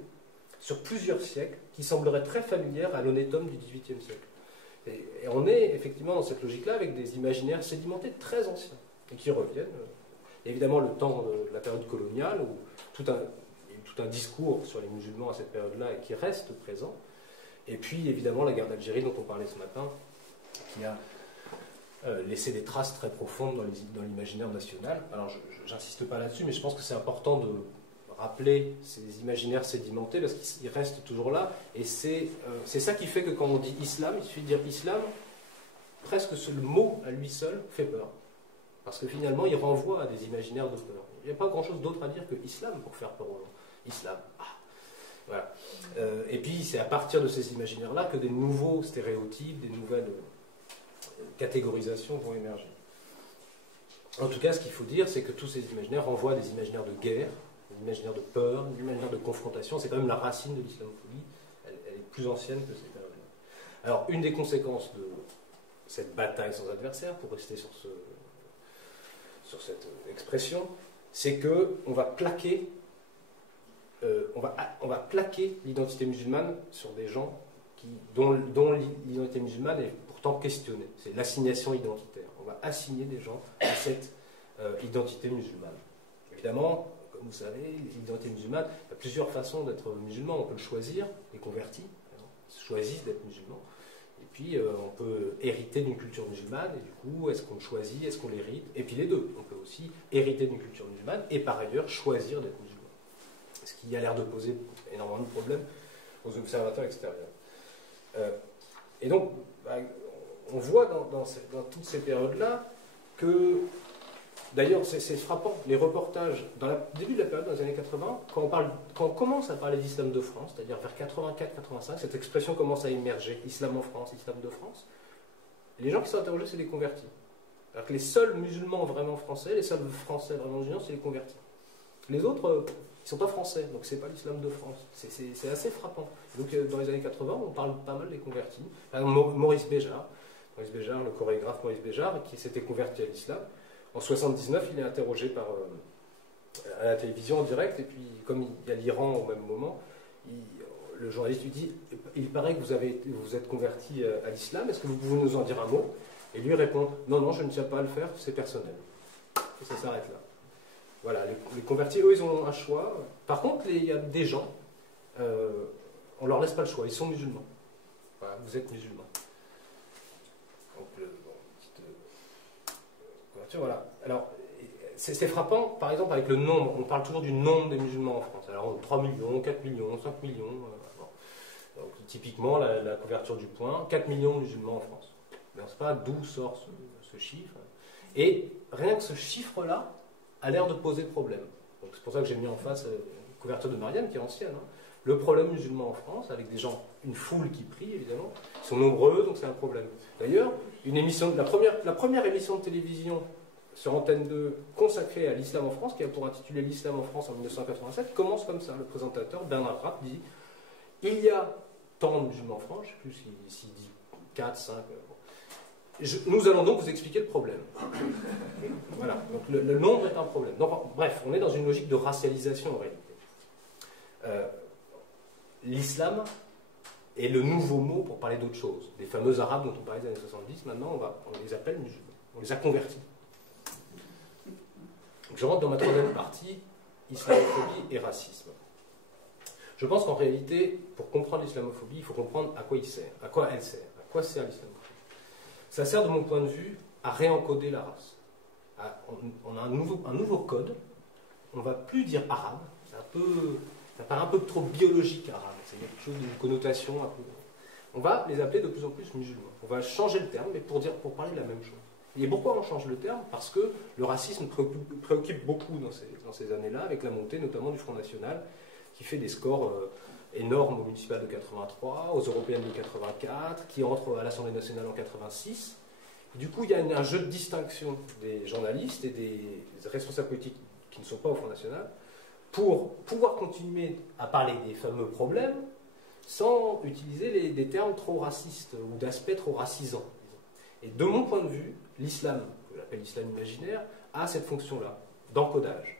sur plusieurs siècles qui sembleraient très familières à l'honnête homme du XVIIIe siècle. Et on est effectivement dans cette logique-là avec des imaginaires sédimentés très anciens et qui reviennent. Évidemment, le temps de la période coloniale, où tout un discours sur les musulmans à cette période-là et qui reste présent. Et puis, évidemment, la guerre d'Algérie dont on parlait ce matin, qui a laissé des traces très profondes dans l'imaginaire national. Alors, je n'insiste pas là-dessus, mais je pense que c'est important de rappeler ces imaginaires sédimentés parce qu'ils restent toujours là. Et c'est ça qui fait que quand on dit islam, il suffit de dire islam, presque le mot à lui seul fait peur. Parce que finalement, il renvoie à des imaginaires de peur. Il n'y a pas grand-chose d'autre à dire que islam pour faire peur aux gens. Islam. Voilà. Et puis, c'est à partir de ces imaginaires-là que des nouveaux stéréotypes, des nouvelles catégorisations vont émerger. En tout cas, ce qu'il faut dire, c'est que tous ces imaginaires renvoient à des imaginaires de guerre, des imaginaires de peur, des imaginaires de confrontation. C'est quand même la racine de l'islamophobie. Elle est plus ancienne que ces périodes-là. Alors, une des conséquences de cette bataille sans adversaire, pour rester sur cette expression, c'est qu'on va plaquer l'identité musulmane sur des gens dont l'identité musulmane est pourtant questionnée. C'est l'assignation identitaire. On va assigner des gens à cette identité musulmane. Évidemment, comme vous savez, l'identité musulmane, il y a plusieurs façons d'être musulman. On peut le choisir, les convertis choisissent d'être musulmans. Et puis, on peut hériter d'une culture musulmane, et du coup, est-ce qu'on le choisit, est-ce qu'on l'hérite? Et puis les deux. On peut aussi hériter d'une culture musulmane, et par ailleurs, choisir d'être musulman. Ce qui a l'air de poser énormément de problèmes aux observateurs extérieurs. Et donc, on voit dans toutes ces périodes-là que, d'ailleurs, c'est frappant, les reportages, au début de la période, dans les années 80, quand on commence à parler d'islam de France, c'est-à-dire vers 84-85, cette expression commence à émerger, islam en France, islam de France, les gens qui sont interrogés, c'est les convertis. Alors que les seuls musulmans vraiment français, les seuls français vraiment musulmans, c'est les convertis. Les autres, ils ne sont pas français, donc c'est pas l'islam de France. C'est assez frappant. Donc dans les années 80, on parle pas mal des convertis. Par exemple, Maurice Béjart, le chorégraphe Maurice Béjart, qui s'était converti à l'islam. En 79, il est interrogé à la télévision en direct, et puis comme il y a l'Iran au même moment, le journaliste lui dit « Il paraît que vous êtes converti à l'islam, est-ce que vous pouvez nous en dire un mot ?» Et lui répond « Non, non, je ne tiens pas à le faire, c'est personnel. » Et ça s'arrête là. Voilà, les convertis, eux, ils ont un choix. Par contre, il y a des gens, on ne leur laisse pas le choix, ils sont musulmans. Voilà, vous êtes musulmans. Donc, couverture, voilà. Alors, c'est frappant, par exemple, avec le nombre, on parle toujours du nombre des musulmans en France. Alors, 3 millions, 4 millions, 5 millions. Bon. Donc, typiquement, la couverture du Point, 4 millions de musulmans en France. Mais on ne sait pas d'où sort ce chiffre. Et rien que ce chiffre-là a l'air de poser problème. C'est pour ça que j'ai mis en face la couverture de Marianne, qui est ancienne. Hein. Le problème musulman en France, avec des gens, une foule qui prie, évidemment, ils sont nombreux, donc c'est un problème. D'ailleurs, la première émission de télévision sur Antenne 2 consacrée à l'islam en France, qui a pour intitulé L'islam en France en 1987, commence comme ça. Le présentateur, Bernard Rapp, dit « Il y a tant de musulmans en France, je ne sais plus s'il dit 4, 5... Nous allons donc vous expliquer le problème. » Voilà, donc le nombre est un problème. Donc, bref, on est dans une logique de racialisation en réalité. L'islam est le nouveau mot pour parler d'autre chose. Les fameux arabes dont on parlait des années 70, maintenant on les appelle musulmans. On les a convertis. Donc, je rentre dans ma troisième partie, islamophobie et racisme. Je pense qu'en réalité, pour comprendre l'islamophobie, il faut comprendre à quoi elle sert. À quoi sert l'islamophobie? Ça sert, de mon point de vue, à réencoder la race. On a un nouveau code. On ne va plus dire arabe. Ça paraît un peu trop biologique, arabe. C'est quelque chose d'une connotation un peu... On va les appeler de plus en plus musulmans. On va changer le terme, mais pour parler de la même chose. Et pourquoi on change le terme? Parce que le racisme préoccupe beaucoup dans ces années-là, avec la montée notamment du Front National, qui fait des scores énormes aux municipales de 83, aux européennes de 84, qui entre à l'Assemblée nationale en 86. Du coup, il y a un jeu de distinction des journalistes et des responsables politiques qui ne sont pas au Front National pour pouvoir continuer à parler des fameux problèmes sans utiliser des termes trop racistes ou d'aspects trop racisants. Et de mon point de vue, l'islam, que j'appelle l'islam imaginaire, a cette fonction-là, d'encodage.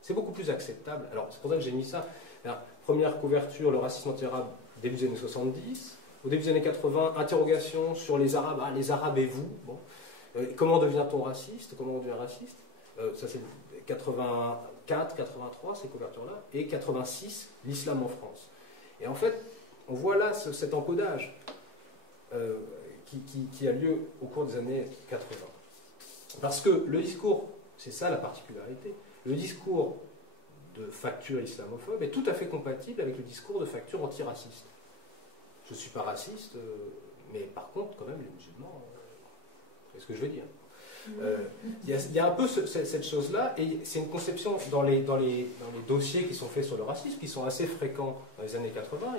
C'est beaucoup plus acceptable. Alors, c'est pour ça que j'ai mis ça. Alors, première couverture, le racisme anti-arabe, début des années 70. Au début des années 80, interrogation sur les Arabes. Ah, les Arabes et vous. Bon. Comment devient-on raciste? Comment on devient raciste? Ça, c'est 84, 83, ces couvertures-là. Et 86, l'islam en France. Et en fait, on voit là cet encodage qui a lieu au cours des années 80. Parce que le discours, c'est ça la particularité, le discours de facture islamophobe est tout à fait compatible avec le discours de facture antiraciste. Je ne suis pas raciste, mais par contre, quand même, les musulmans, c'est ce que je veux dire. Il y a un peu cette chose-là, et c'est une conception dans les dossiers qui sont faits sur le racisme, qui sont assez fréquents dans les années 80,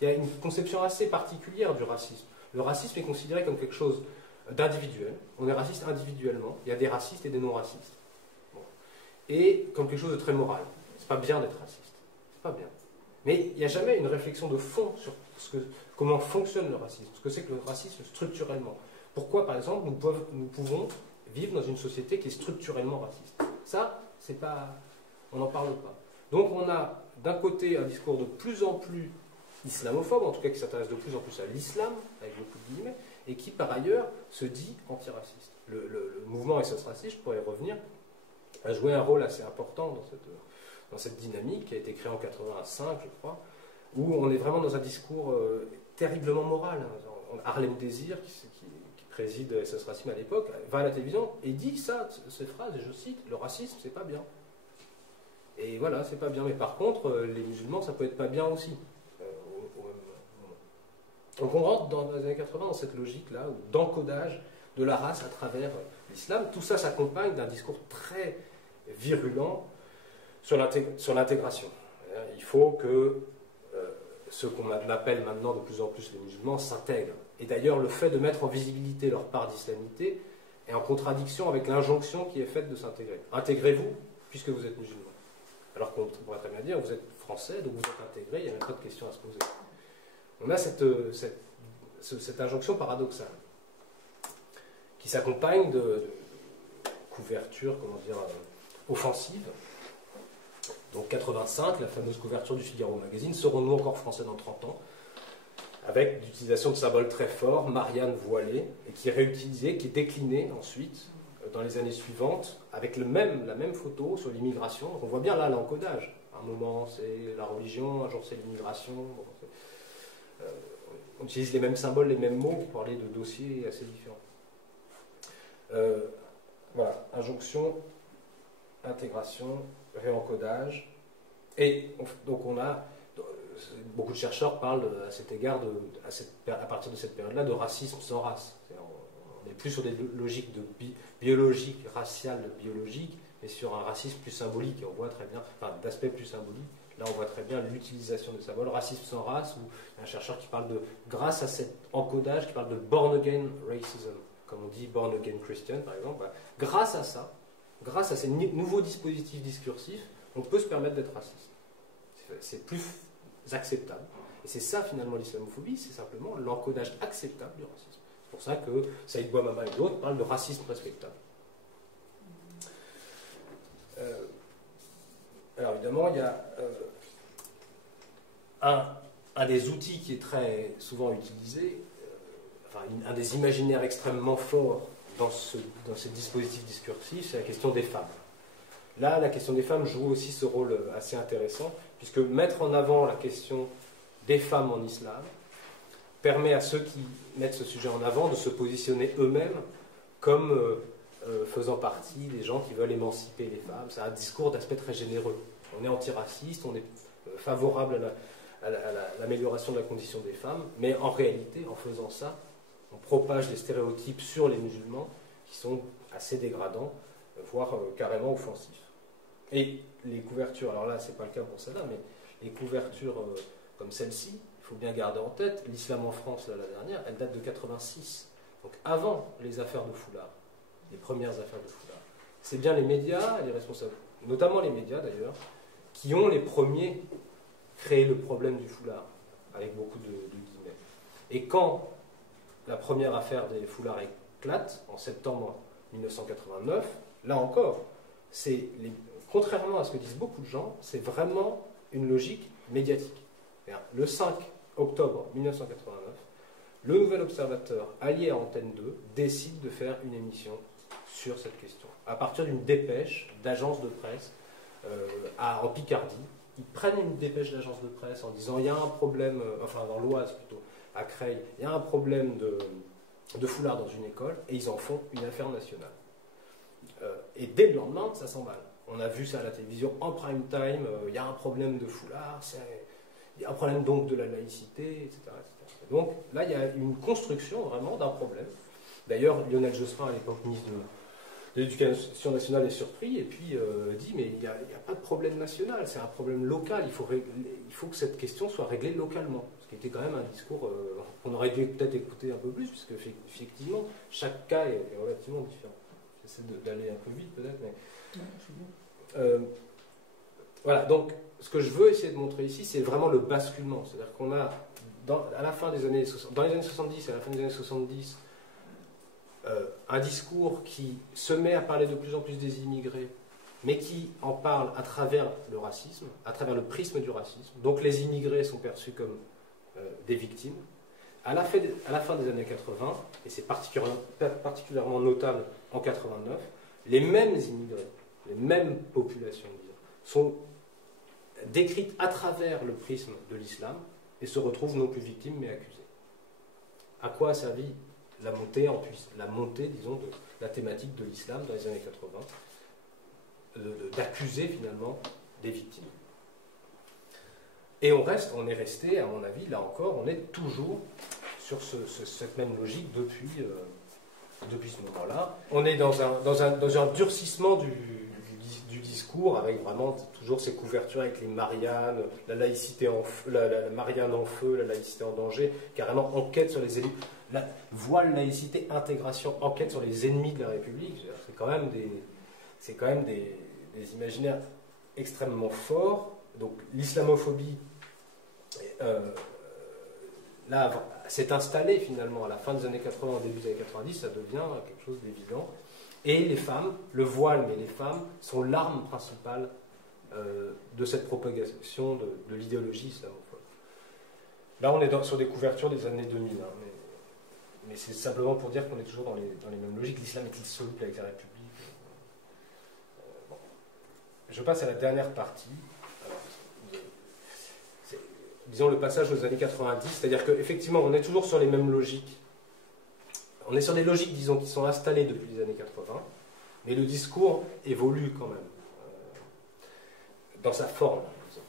il y a une conception assez particulière du racisme. Le racisme est considéré comme quelque chose d'individuel. On est raciste individuellement. Il y a des racistes et des non-racistes. Bon. Et comme quelque chose de très moral. C'est pas bien d'être raciste. C'est pas bien. Mais il n'y a jamais une réflexion de fond sur comment fonctionne le racisme. Ce que c'est que le racisme structurellement. Pourquoi, par exemple, nous pouvons vivre dans une société qui est structurellement raciste. Ça, c'est pas... on n'en parle pas. Donc on a d'un côté un discours de plus en plus islamophobe, en tout cas qui s'intéresse de plus en plus à l'islam, avec beaucoup de guillemets, et qui par ailleurs se dit antiraciste. Le mouvement SOS Raciste, je pourrais y revenir, a joué un rôle assez important dans cette dynamique qui a été créée en 85, je crois, où on est vraiment dans un discours terriblement moral. Harlem Désir, qui préside SOS Racisme à l'époque, va à la télévision et dit cette phrase, et je cite, le racisme, c'est pas bien. Et voilà, c'est pas bien. Mais par contre, les musulmans, ça peut être pas bien aussi. Donc on rentre dans les années 80 dans cette logique-là d'encodage de la race à travers l'islam. Tout ça s'accompagne d'un discours très virulent sur l'intégration. Il faut que ce qu'on appelle maintenant de plus en plus les musulmans s'intègrent. Et d'ailleurs, le fait de mettre en visibilité leur part d'islamité est en contradiction avec l'injonction qui est faite de s'intégrer. Intégrez-vous, puisque vous êtes musulman. Alors qu'on pourrait très bien dire, vous êtes français, donc vous êtes intégré, il n'y a même pas de question à se poser. On a cette injonction paradoxale qui s'accompagne de couverture, comment dire, offensive. Donc 85, la fameuse couverture du Figaro Magazine, serons-nous encore français dans 30 ans, avec l'utilisation de symboles très forts, Marianne voilée, et qui est réutilisée, qui est déclinée ensuite, dans les années suivantes, avec la même photo sur l'immigration. On voit bien là l'encodage. Un moment c'est la religion, un jour c'est l'immigration. On utilise les mêmes symboles, les mêmes mots pour parler de dossiers assez différents. Voilà, injonction, intégration, réencodage. Et donc on a, beaucoup de chercheurs parlent à cet égard, à partir de cette période-là, de racisme sans race. On n'est plus sur des logiques de biologique, raciale, biologique, mais sur un racisme plus symbolique. Et on voit très bien, enfin d'aspect plus symbolique. Là, on voit très bien l'utilisation des symboles, racisme sans race, ou un chercheur qui parle de, grâce à cet encodage, qui parle de born again racism, comme on dit born again Christian, par exemple. Grâce à ça, grâce à ces nouveaux dispositifs discursifs, on peut se permettre d'être raciste. C'est plus acceptable. Et c'est ça, finalement, l'islamophobie, c'est simplement l'encodage acceptable du racisme. C'est pour ça que Saïd Bouamama et d'autres parlent de racisme respectable. Alors évidemment, il y a un des outils qui est très souvent utilisé, un des imaginaires extrêmement forts dans ces dispositifs discursifs, c'est la question des femmes. Là, la question des femmes joue aussi ce rôle assez intéressant, puisque mettre en avant la question des femmes en islam permet à ceux qui mettent ce sujet en avant de se positionner eux-mêmes comme faisant partie des gens qui veulent émanciper les femmes. C'est un discours d'aspect très généreux. On est antiraciste, on est favorable à l'amélioration de la condition des femmes, mais en réalité, en faisant ça, on propage des stéréotypes sur les musulmans qui sont assez dégradants, voire carrément offensifs. Et les couvertures, alors là, c'est pas le cas pour celle-là, mais les couvertures comme celle-ci, il faut bien garder en tête, l'islam en France, là, la dernière, elle date de 86, donc avant les affaires de foulard. Les premières affaires de foulard. C'est bien les médias, les responsables, notamment les médias d'ailleurs, qui ont les premiers créé le problème du foulard, avec beaucoup de guillemets. Et quand la première affaire des foulards éclate, en septembre 1989, là encore, contrairement à ce que disent beaucoup de gens, c'est vraiment une logique médiatique. Le 5 octobre 1989, le Nouvel Observateur, allié à Antenne 2, décide de faire une émission sur cette question. À partir d'une dépêche d'agence de presse en Picardie, ils prennent une dépêche d'agence de presse en disant il y a un problème, enfin dans l'Oise plutôt, à Creil, il y a un problème de foulard dans une école, et ils en font une affaire nationale. Et dès le lendemain, ça s'emballe. On a vu ça à la télévision en prime time, il y a un problème de foulard, il y a un problème donc de la laïcité, etc., etc. Donc là, il y a une construction vraiment d'un problème. D'ailleurs, Lionel Jospin, à l'époque ministre de l'Éducation nationale, est surpris et puis dit mais il n'y a pas de problème national, c'est un problème local, il faut que cette question soit réglée localement. Ce qui était quand même un discours qu'on aurait dû peut-être écouter un peu plus, puisque effectivement, chaque cas est relativement différent. J'essaie d'aller un peu vite peut-être, mais... voilà, donc ce que je veux essayer de montrer ici, c'est vraiment le basculement. C'est-à-dire qu'on a, à la fin des années 70, dans les années 70 et à la fin des années 70, un discours qui se met à parler de plus en plus des immigrés, mais qui en parle à travers le racisme, à travers le prisme du racisme. Donc les immigrés sont perçus comme des victimes. À la fin des années 80, et c'est particulièrement notable en 89, les mêmes immigrés, les mêmes populations, sont décrites à travers le prisme de l'islam et se retrouvent non plus victimes mais accusées. À quoi a servi la montée, disons, de la thématique de l'islam dans les années 80, d'accuser finalement des victimes. Et on est resté, à mon avis, là encore, on est toujours sur cette même logique depuis ce moment-là. On est dans un durcissement du discours, avec vraiment toujours ces couvertures avec les Marianne, la laïcité la Marianne en feu, la laïcité en danger, carrément enquête sur les ennemis, la voile, laïcité, intégration, enquête sur les ennemis de la République. C'est quand même des imaginaires extrêmement forts. Donc l'islamophobie là s'est installée finalement à la fin des années 80, au début des années 90, ça devient quelque chose d'évident. Et les femmes, le voile, mais les femmes, sont l'arme principale de cette propagation de l'idéologie islamophobe. Là, on est sur des couvertures des années 2000, hein, mais c'est simplement pour dire qu'on est toujours dans les mêmes logiques. L'islam est insoluble avec la République. Bon. Je passe à la dernière partie. Alors, disons le passage aux années 90, c'est-à-dire qu'effectivement, on est toujours sur les mêmes logiques. On est sur des logiques, disons, qui sont installées depuis les années 80, mais le discours évolue quand même, dans sa forme, disons.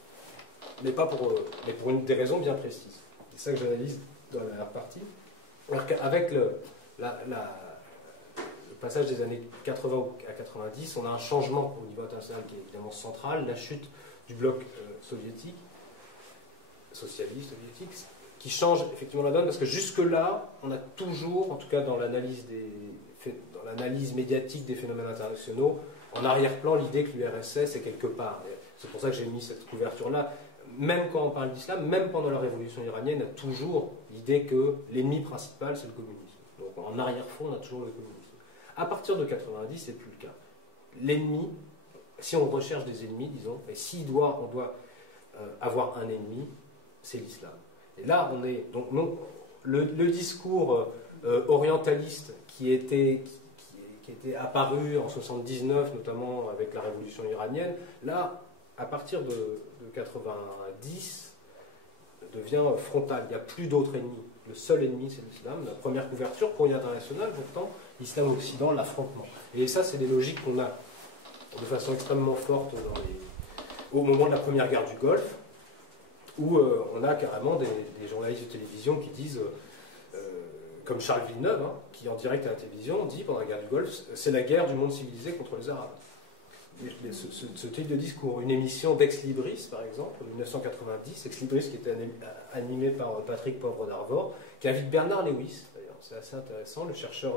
Mais pour des raisons bien précises. C'est ça que j'analyse dans la dernière partie. Alors qu'avec le passage des années 80 à 90, on a un changement au niveau international qui est évidemment central, la chute du bloc socialiste soviétique, qui change effectivement la donne, parce que jusque-là, on a toujours, en tout cas dans l'analyse médiatique des phénomènes internationaux, en arrière-plan l'idée que l'URSS est quelque part. C'est pour ça que j'ai mis cette couverture-là. Même quand on parle d'islam, même pendant la révolution iranienne, on a toujours l'idée que l'ennemi principal, c'est le communisme. Donc en arrière-fond, on a toujours le communisme. À partir de 90, c'est plus le cas. L'ennemi, si on recherche des ennemis, disons, et on doit avoir un ennemi, c'est l'islam. Et là, on est donc le discours orientaliste qui était apparu en 79, notamment avec la révolution iranienne. Là, à partir de 90, devient frontal. Il n'y a plus d'autres ennemis. Le seul ennemi, c'est l'islam. La première couverture, courrier international, pourtant, Islam-Occident, l'affrontement. Et ça, c'est des logiques qu'on a de façon extrêmement forte au moment de la première guerre du Golfe, où on a carrément des journalistes de télévision qui disent, comme Charles Villeneuve, hein, qui en direct à la télévision dit pendant la guerre du Golfe, c'est la guerre du monde civilisé contre les Arabes. Ce type de discours. Une émission d'Ex Libris, par exemple, en 1990, Ex Libris qui était animée par Patrick Poivre d'Arvor, qui invite Bernard Lewis, d'ailleurs, c'est assez intéressant, le chercheur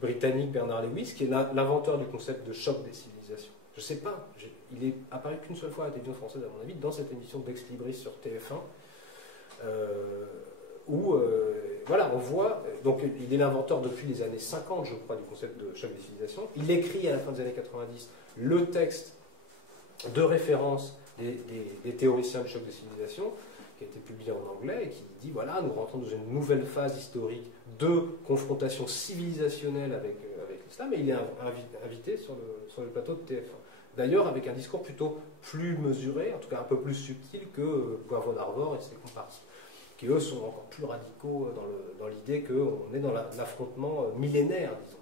britannique Bernard Lewis, qui est l'inventeur du concept de choc des civilisations. Je ne sais pas, il est apparu qu'une seule fois à la télévision française, à mon avis, dans cette émission d'Ex Libris sur TF1, où voilà, on voit, donc il est l'inventeur depuis les années 50, je crois, du concept de choc des civilisations. Il écrit à la fin des années 90 le texte de référence des théoriciens du choc des civilisations, qui a été publié en anglais, et qui dit, voilà, nous rentrons dans une nouvelle phase historique de confrontation civilisationnelle avec l'islam, et il est invité sur le plateau de TF1. D'ailleurs, avec un discours plutôt plus mesuré, en tout cas un peu plus subtil que Poivre d'Arvor et ses comparses, qui eux sont encore plus radicaux dans l'idée qu'on est dans l'affrontement millénaire, disons.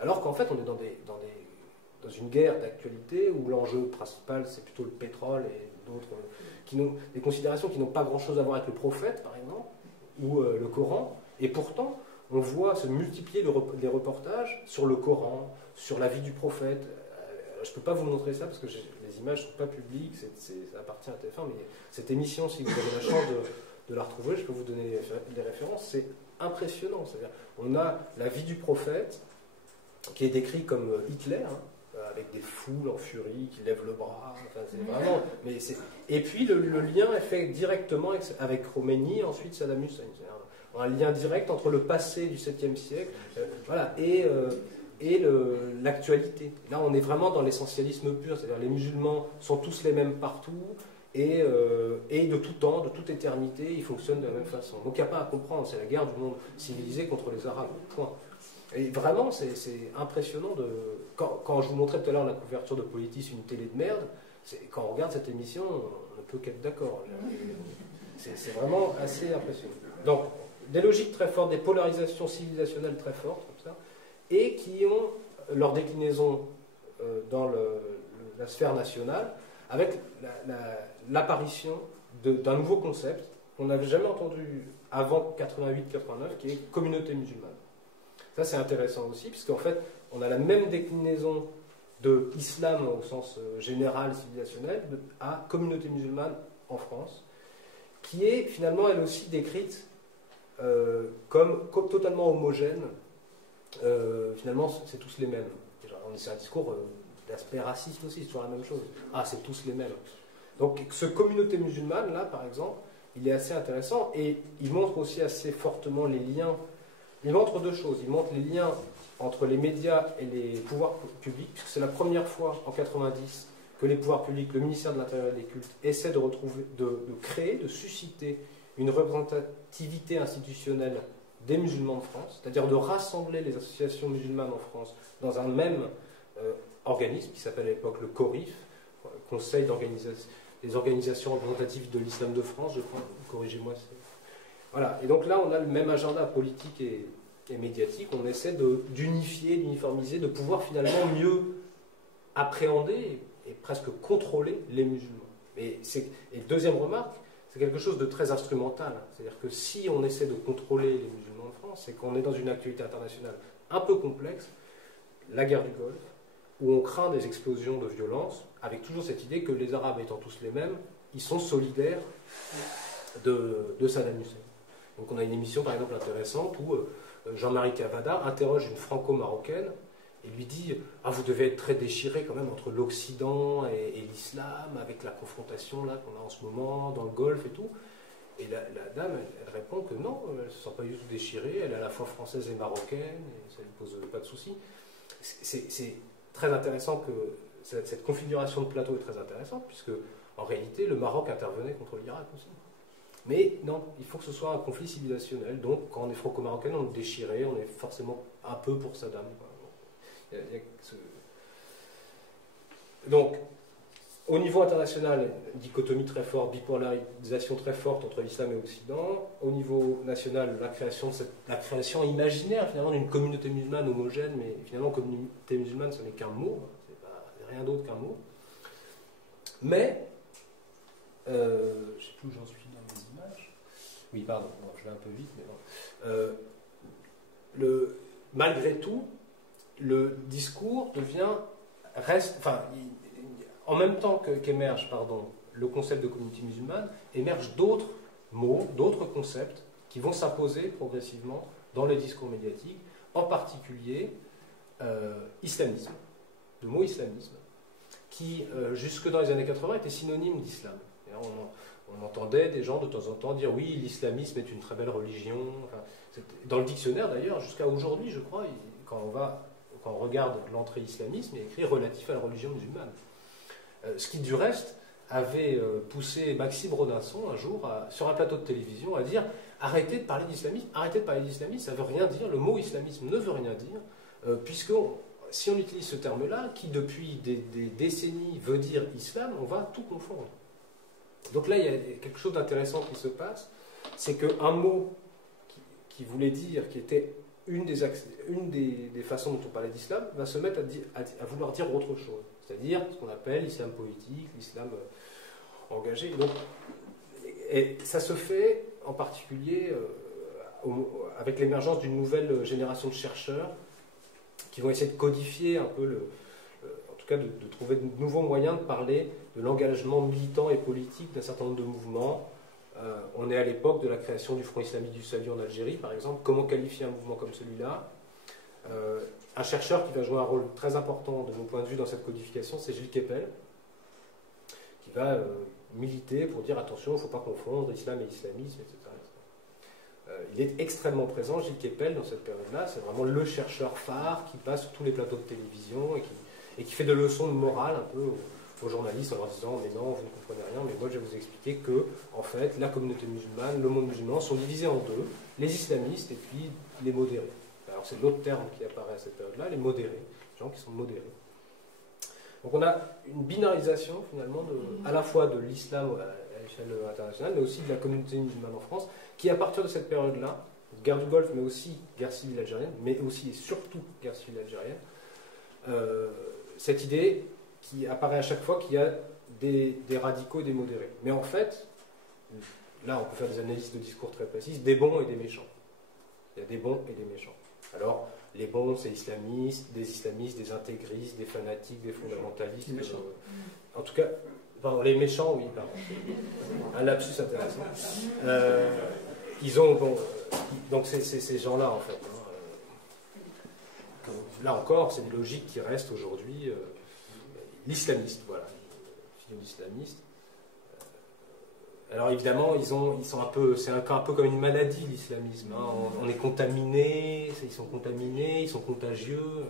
Alors qu'en fait, on est dans une guerre d'actualité où l'enjeu principal, c'est plutôt le pétrole et d'autres, des considérations qui n'ont pas grand-chose à voir avec le prophète, par exemple, ou le Coran, et pourtant, on voit se multiplier les reportages sur le Coran, sur la vie du prophète. Je ne peux pas vous montrer ça parce que les images ne sont pas publiques, ça appartient à TF1, mais cette émission, si vous avez la chance de la retrouver, je peux vous donner les références, c'est impressionnant. C'est-à-dire, on a la vie du prophète qui est décrit comme Hitler, hein, avec des foules en furie qui lèvent le bras, enfin, c'est vraiment, et puis le lien est fait directement avec Khomeini, ensuite Saddam Hussein. C'est un lien direct entre le passé du 7e siècle voilà, et l'actualité. Là, on est vraiment dans l'essentialisme pur, c'est-à-dire les musulmans sont tous les mêmes partout, et de tout temps, de toute éternité, ils fonctionnent de la même façon. Donc il n'y a pas à comprendre, c'est la guerre du monde civilisé contre les Arabes, point. Et vraiment, c'est impressionnant quand je vous montrais tout à l'heure la couverture de Politis, une télé de merde, quand on regarde cette émission, on ne peut qu'être d'accord. C'est vraiment assez impressionnant. Donc, des logiques très fortes, des polarisations civilisationnelles très fortes, comme ça, et qui ont leur déclinaison dans la sphère nationale, avec l'apparition d'un nouveau concept qu'on n'avait jamais entendu avant 88-89, qui est communauté musulmane. Ça, c'est intéressant aussi, puisqu'en fait, on a la même déclinaison de islam au sens général, civilisationnel, à communauté musulmane en France, qui est finalement, elle aussi, décrite comme totalement homogène. Finalement, c'est tous les mêmes. C'est un discours d'aspect raciste aussi, c'est toujours la même chose. Ah, c'est tous les mêmes. Donc, ce communauté musulmane, là, par exemple, il est assez intéressant et il montre aussi assez fortement les liens. Il montre deux choses. Il montre les liens entre les médias et les pouvoirs publics, puisque c'est la première fois en 90 que les pouvoirs publics, le ministère de l'Intérieur et des Cultes, essaient de créer, de susciter une représentativité institutionnelle des musulmans de France, c'est-à-dire de rassembler les associations musulmanes en France dans un même organisme qui s'appelle à l'époque le CORIF, Conseil des organisations représentatives de l'islam de France, je crois, corrigez-moi. Voilà, et donc là on a le même agenda politique et médiatique, on essaie d'unifier, d'uniformiser, de pouvoir finalement mieux appréhender et presque contrôler les musulmans. Et deuxième remarque, c'est quelque chose de très instrumental. C'est-à-dire que si on essaie de contrôler les musulmans de France, c'est qu'on est dans une actualité internationale un peu complexe, la guerre du Golfe, où on craint des explosions de violence, avec toujours cette idée que les Arabes étant tous les mêmes, ils sont solidaires de Saddam Hussein. Donc on a une émission par exemple intéressante où Jean-Marie Cavada interroge une franco-marocaine et lui dit « Ah, vous devez être très déchiré quand même entre l'Occident et l'islam, avec la confrontation là qu'on a en ce moment, dans le Golfe et tout. » Et la dame, elle répond que non, elle ne se sent pas du tout déchirée, elle est à la fois française et marocaine, et ça ne lui pose pas de soucis. C'est très intéressant que cette configuration de plateau est très intéressante, puisque en réalité, le Maroc intervenait contre l'Irak aussi. Mais non, il faut que ce soit un conflit civilisationnel. Donc, quand on est franco-marocain, on est déchiré, on est forcément un peu pour Saddam. Donc, au niveau international, dichotomie très forte, bipolarisation très forte entre l'islam et l'Occident. Au niveau national, la création imaginaire finalement d'une communauté musulmane homogène, mais finalement, communauté musulmane, ce n'est qu'un mot, c'est rien d'autre qu'un mot. Mais, je ne sais plus où j'en suis dans les images. Oui, pardon, bon, je vais un peu vite, mais bon. Malgré tout, le discours en même temps qu'émerge le concept de communauté musulmane, émergent d'autres mots, d'autres concepts qui vont s'imposer progressivement dans les discours médiatiques, en particulier islamisme, le mot islamisme, qui jusque dans les années 80 était synonyme d'islam. On entendait des gens de temps en temps dire oui, l'islamisme est une très belle religion. Enfin, dans le dictionnaire d'ailleurs, jusqu'à aujourd'hui, je crois, quand on regarde l'entrée islamisme, il est écrit relatif à la religion musulmane. Ce qui, du reste, avait poussé Maxime Rodinson un jour, sur un plateau de télévision, à dire « Arrêtez de parler d'islamisme, arrêtez de parler d'islamisme, ça ne veut rien dire, le mot islamisme ne veut rien dire, puisque si on utilise ce terme-là, qui depuis des décennies veut dire islam, on va tout confondre. » Donc là, il y a quelque chose d'intéressant qui se passe, c'est qu'un mot qui voulait dire, qui était une des façons dont on parlait d'islam, va se mettre à vouloir dire autre chose. C'est-à-dire ce qu'on appelle l'islam politique, l'islam engagé. Et ça se fait en particulier avec l'émergence d'une nouvelle génération de chercheurs qui vont essayer de codifier un peu, en tout cas de trouver de nouveaux moyens de parler de l'engagement militant et politique d'un certain nombre de mouvements. On est à l'époque de la création du Front islamique du salut en Algérie, par exemple. Comment qualifier un mouvement comme celui-là ? Un chercheur qui va jouer un rôle très important de mon point de vue dans cette codification, c'est Gilles Kepel, qui va militer pour dire attention, il ne faut pas confondre islam et islamisme, etc. Il est extrêmement présent, Gilles Kepel, dans cette période-là. C'est vraiment le chercheur phare qui passe sur tous les plateaux de télévision et qui fait des leçons de morale un peu aux journalistes en leur disant mais non, vous ne comprenez rien, mais moi je vais vous expliquer que en fait la communauté musulmane, le monde musulman sont divisés en deux, les islamistes et puis les modérés. Alors c'est l'autre terme qui apparaît à cette période-là, les modérés, les gens qui sont modérés. Donc on a une binarisation finalement à la fois de l'islam à l'échelle internationale, mais aussi de la communauté musulmane en France, qui à partir de cette période-là, guerre du Golfe, mais aussi guerre civile algérienne, mais aussi et surtout guerre civile algérienne, cette idée qui apparaît à chaque fois qu'il y a des radicaux et des modérés. Mais en fait, là on peut faire des analyses de discours très précises, des bons et des méchants. Il y a des bons et des méchants. Alors, les bons, c'est islamistes, des intégristes, des fanatiques, des fondamentalistes. En tout cas, pardon, les méchants, oui, pardon. Un lapsus intéressant. Ils ont, bon, donc c'est ces gens-là, en fait. Hein. Là encore, c'est une logique qui reste aujourd'hui l'islamiste, voilà. L'islamiste. Alors évidemment, ils sont un peu, c'est un peu comme une maladie l'islamisme. Hein. On est contaminé, ils sont contaminés, ils sont contagieux.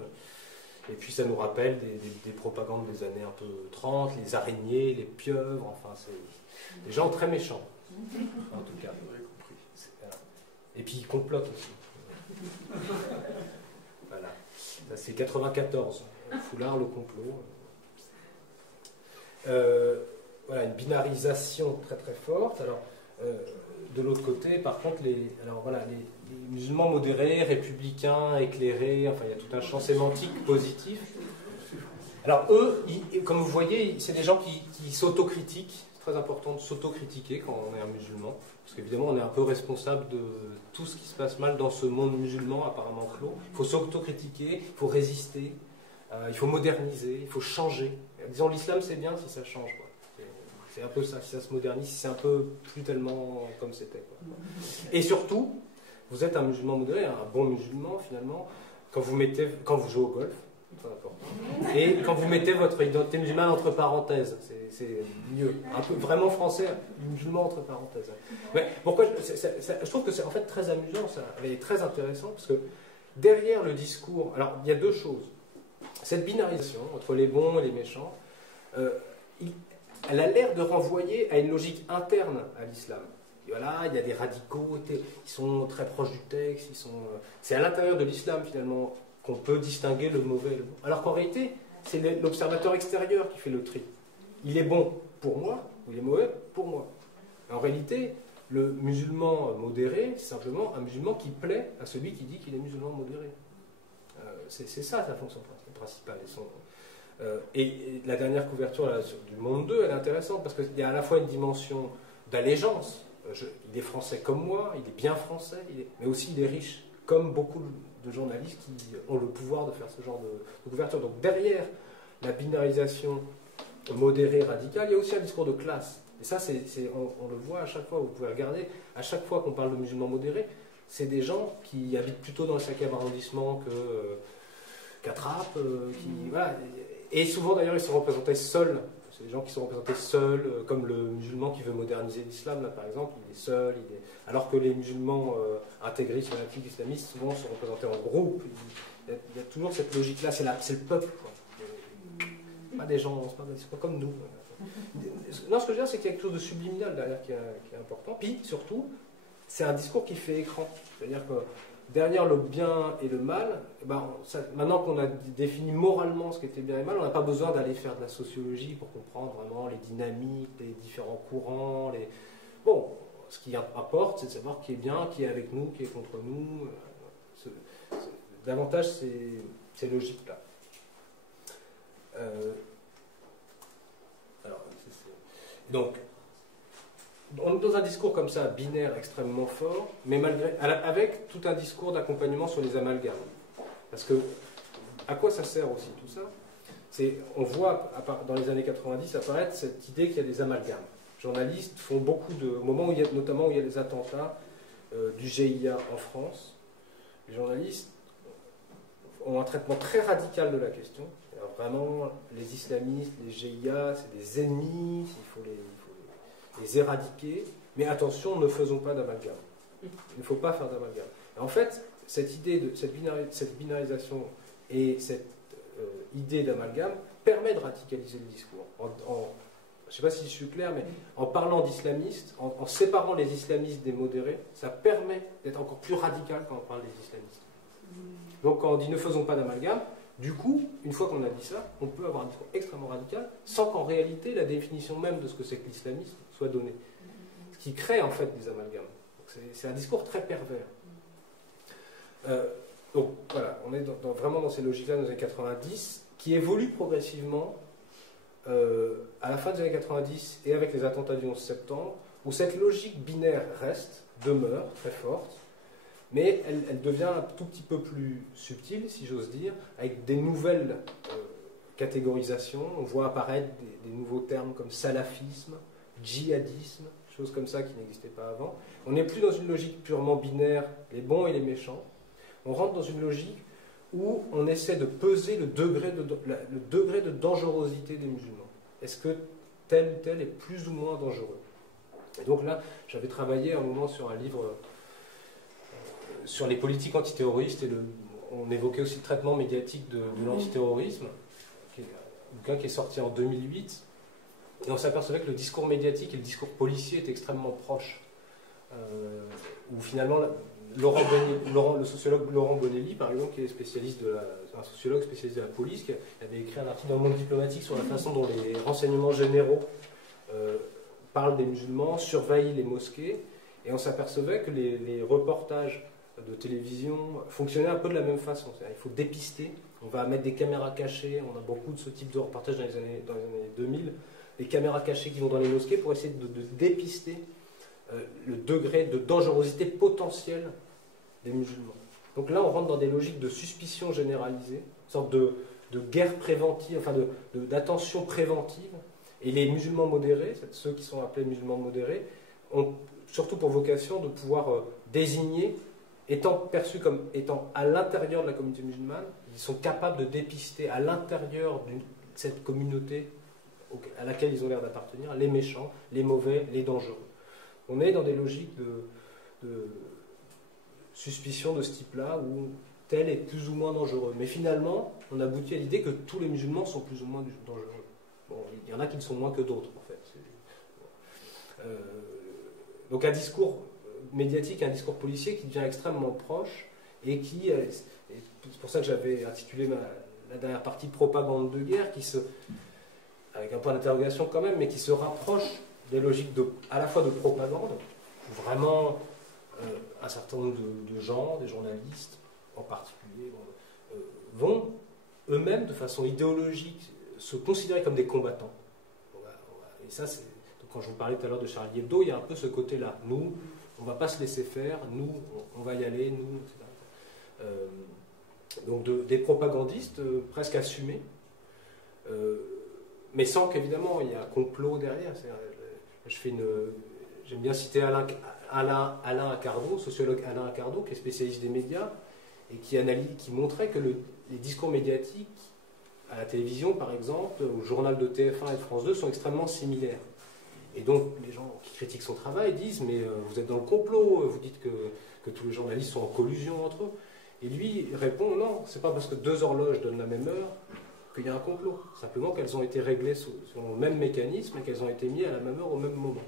Et puis ça nous rappelle des propagandes des années un peu 30, les araignées, les pieuvres, enfin c'est des gens très méchants, en tout cas. Et puis ils complotent aussi. Voilà. Ça c'est 94, Foulard, le complot. Voilà, une binarisation très très forte. Alors, de l'autre côté, par contre, les musulmans modérés, républicains, éclairés, enfin, il y a tout un champ sémantique positif. Alors, eux, comme vous voyez, c'est des gens qui s'autocritiquent. C'est très important de s'autocritiquer quand on est un musulman. Parce qu'évidemment, on est un peu responsable de tout ce qui se passe mal dans ce monde musulman apparemment clos. Il faut s'autocritiquer, il faut résister, il faut moderniser, il faut changer. Disons, l'islam, c'est bien si ça change, quoi. C'est un peu ça, si ça se modernise, si c'est un peu plus tellement comme c'était. Et surtout, vous êtes un musulman modéré, un bon musulman finalement, quand vous jouez au golf, très important, et quand vous mettez votre identité musulmane entre parenthèses, c'est mieux. Un peu vraiment français, musulman entre parenthèses. Mais pourquoi je trouve que c'est en fait très amusant, ça, et très intéressant, parce que derrière le discours, alors il y a deux choses. Cette binarisation entre les bons et les méchants, elle a l'air de renvoyer à une logique interne à l'islam. Voilà, il y a des radicaux, ils sont très proches du texte, c'est à l'intérieur de l'islam finalement qu'on peut distinguer le mauvais et le bon. Alors qu'en réalité, c'est l'observateur extérieur qui fait le tri. Il est bon pour moi, ou il est mauvais pour moi. En réalité, le musulman modéré, c'est simplement un musulman qui plaît à celui qui dit qu'il est musulman modéré. C'est ça sa fonction principale. Et la dernière couverture là, du Monde 2, elle est intéressante parce qu'il y a à la fois une dimension d'allégeance. Il est français comme moi, il est bien français, mais aussi il est riche, comme beaucoup de journalistes qui ont le pouvoir de faire ce genre de couverture. Donc derrière la binarisation modérée, radicale, il y a aussi un discours de classe. Et ça, on le voit à chaque fois, vous pouvez regarder, à chaque fois qu'on parle de musulmans modérés, c'est des gens qui habitent plutôt dans le 5e arrondissement qu'Attrape, voilà. Et souvent d'ailleurs ils sont représentés seuls, c'est des gens qui sont représentés seuls, comme le musulman qui veut moderniser l'islam là par exemple, il est seul, alors que les musulmans intégristes, fanatiques, islamistes souvent sont représentés en groupe, il y a toujours cette logique là, c'est le peuple, quoi. Pas des gens, c'est pas comme nous. Non, ce que je veux dire c'est qu'il y a quelque chose de subliminal derrière qui est important, puis surtout c'est un discours qui fait écran, c'est-à-dire que derrière le bien et le mal, maintenant qu'on a défini moralement ce qui était bien et mal, on n'a pas besoin d'aller faire de la sociologie pour comprendre vraiment les dynamiques, les différents courants. Bon, ce qui importe, c'est de savoir qui est bien, qui est avec nous, qui est contre nous. Davantage ces logiques-là. Donc, on est dans un discours comme ça, binaire, extrêmement fort, mais avec tout un discours d'accompagnement sur les amalgames. Parce que, à quoi ça sert aussi tout ça? On voit, dans les années 90, apparaître cette idée qu'il y a des amalgames. Les journalistes font beaucoup notamment où il y a des attentats du GIA en France, les journalistes ont un traitement très radical de la question. Alors vraiment, les islamistes, les GIA, c'est des ennemis, il faut les éradiquer, mais attention, ne faisons pas d'amalgame. Il ne faut pas faire d'amalgame. En fait, cette idée de cette binarisation et cette idée d'amalgame permet de radicaliser le discours. Je ne sais pas si je suis clair, mais en parlant d'islamistes, en séparant les islamistes des modérés, ça permet d'être encore plus radical quand on parle des islamistes. Donc quand on dit ne faisons pas d'amalgame, du coup, une fois qu'on a dit ça, on peut avoir un discours extrêmement radical sans qu'en réalité la définition même de ce que c'est que l'islamisme soit donnée. Ce qui crée en fait des amalgames. C'est un discours très pervers. Donc voilà, on est vraiment dans ces logiques-là dans les années 90, qui évoluent progressivement à la fin des années 90 et avec les attentats du 11 septembre. où cette logique binaire demeure très forte, mais elle devient un tout petit peu plus subtile, si j'ose dire, avec des nouvelles catégorisations. On voit apparaître des nouveaux termes comme salafisme, djihadisme, choses comme ça qui n'existaient pas avant. On n'est plus dans une logique purement binaire, les bons et les méchants. On rentre dans une logique où on essaie de peser le degré de dangerosité des musulmans. Est-ce que tel ou tel est plus ou moins dangereux? Et donc là, j'avais travaillé un moment sur un livre sur les politiques antiterroristes, et on évoquait aussi le traitement médiatique de l'antiterrorisme, un bouquin qui est sorti en 2008, et on s'apercevait que le discours médiatique et le discours policier étaient extrêmement proches, où finalement le sociologue Laurent Bonelli, par exemple, qui est un sociologue spécialiste de la police, qui avait écrit un article dans le Monde diplomatique sur la façon dont les renseignements généraux parlent des musulmans, surveillent les mosquées, et on s'apercevait que les reportages de télévision fonctionnaient un peu de la même façon. Il faut dépister, on va mettre des caméras cachées, on a beaucoup de ce type de reportages dans les années 2000, des caméras cachées qui vont dans les mosquées pour essayer de dépister le degré de dangerosité potentielle des musulmans. Donc là, on rentre dans des logiques de suspicion généralisée, une sorte de guerre préventive, enfin d'attention préventive. Et les musulmans modérés, ceux qui sont appelés musulmans modérés, ont surtout pour vocation de pouvoir désigner, étant perçus comme étant à l'intérieur de la communauté musulmane, ils sont capables de dépister à l'intérieur de cette communauté à laquelle ils ont l'air d'appartenir, les méchants, les mauvais, les dangereux. On est dans des logiques de suspicion de ce type-là, où tel est plus ou moins dangereux. Mais finalement, on aboutit à l'idée que tous les musulmans sont plus ou moins dangereux. Bon, il y en a qui le sont moins que d'autres, en fait. Donc un discours médiatique, un discours policier qui devient extrêmement proche, et qui, c'est pour ça que j'avais intitulé la dernière partie propagande de guerre, avec un point d'interrogation quand même, mais qui se rapproche des logiques à la fois de propagande, où vraiment un certain nombre de gens, des journalistes en particulier, vont eux-mêmes de façon idéologique se considérer comme des combattants. Et ça, quand je vous parlais tout à l'heure de Charlie Hebdo, il y a un peu ce côté-là. Nous, on ne va pas se laisser faire, nous, on va y aller, nous, etc. Donc des propagandistes presque assumés, mais sans qu'évidemment il y ait un complot derrière. J'aime bien citer Alain Accardo, sociologue Alain Accardo, qui est spécialiste des médias, et qui montrait que les discours médiatiques à la télévision, par exemple, au journal de TF1 et de France 2, sont extrêmement similaires. Et donc, les gens qui critiquent son travail disent « mais vous êtes dans le complot, vous dites que tous les journalistes sont en collusion entre eux ». Et lui répond « non, c'est pas parce que deux horloges donnent la même heure qu'il y a un complot. Simplement qu'elles ont été réglées selon le même mécanisme et qu'elles ont été mises à la même heure au même moment ».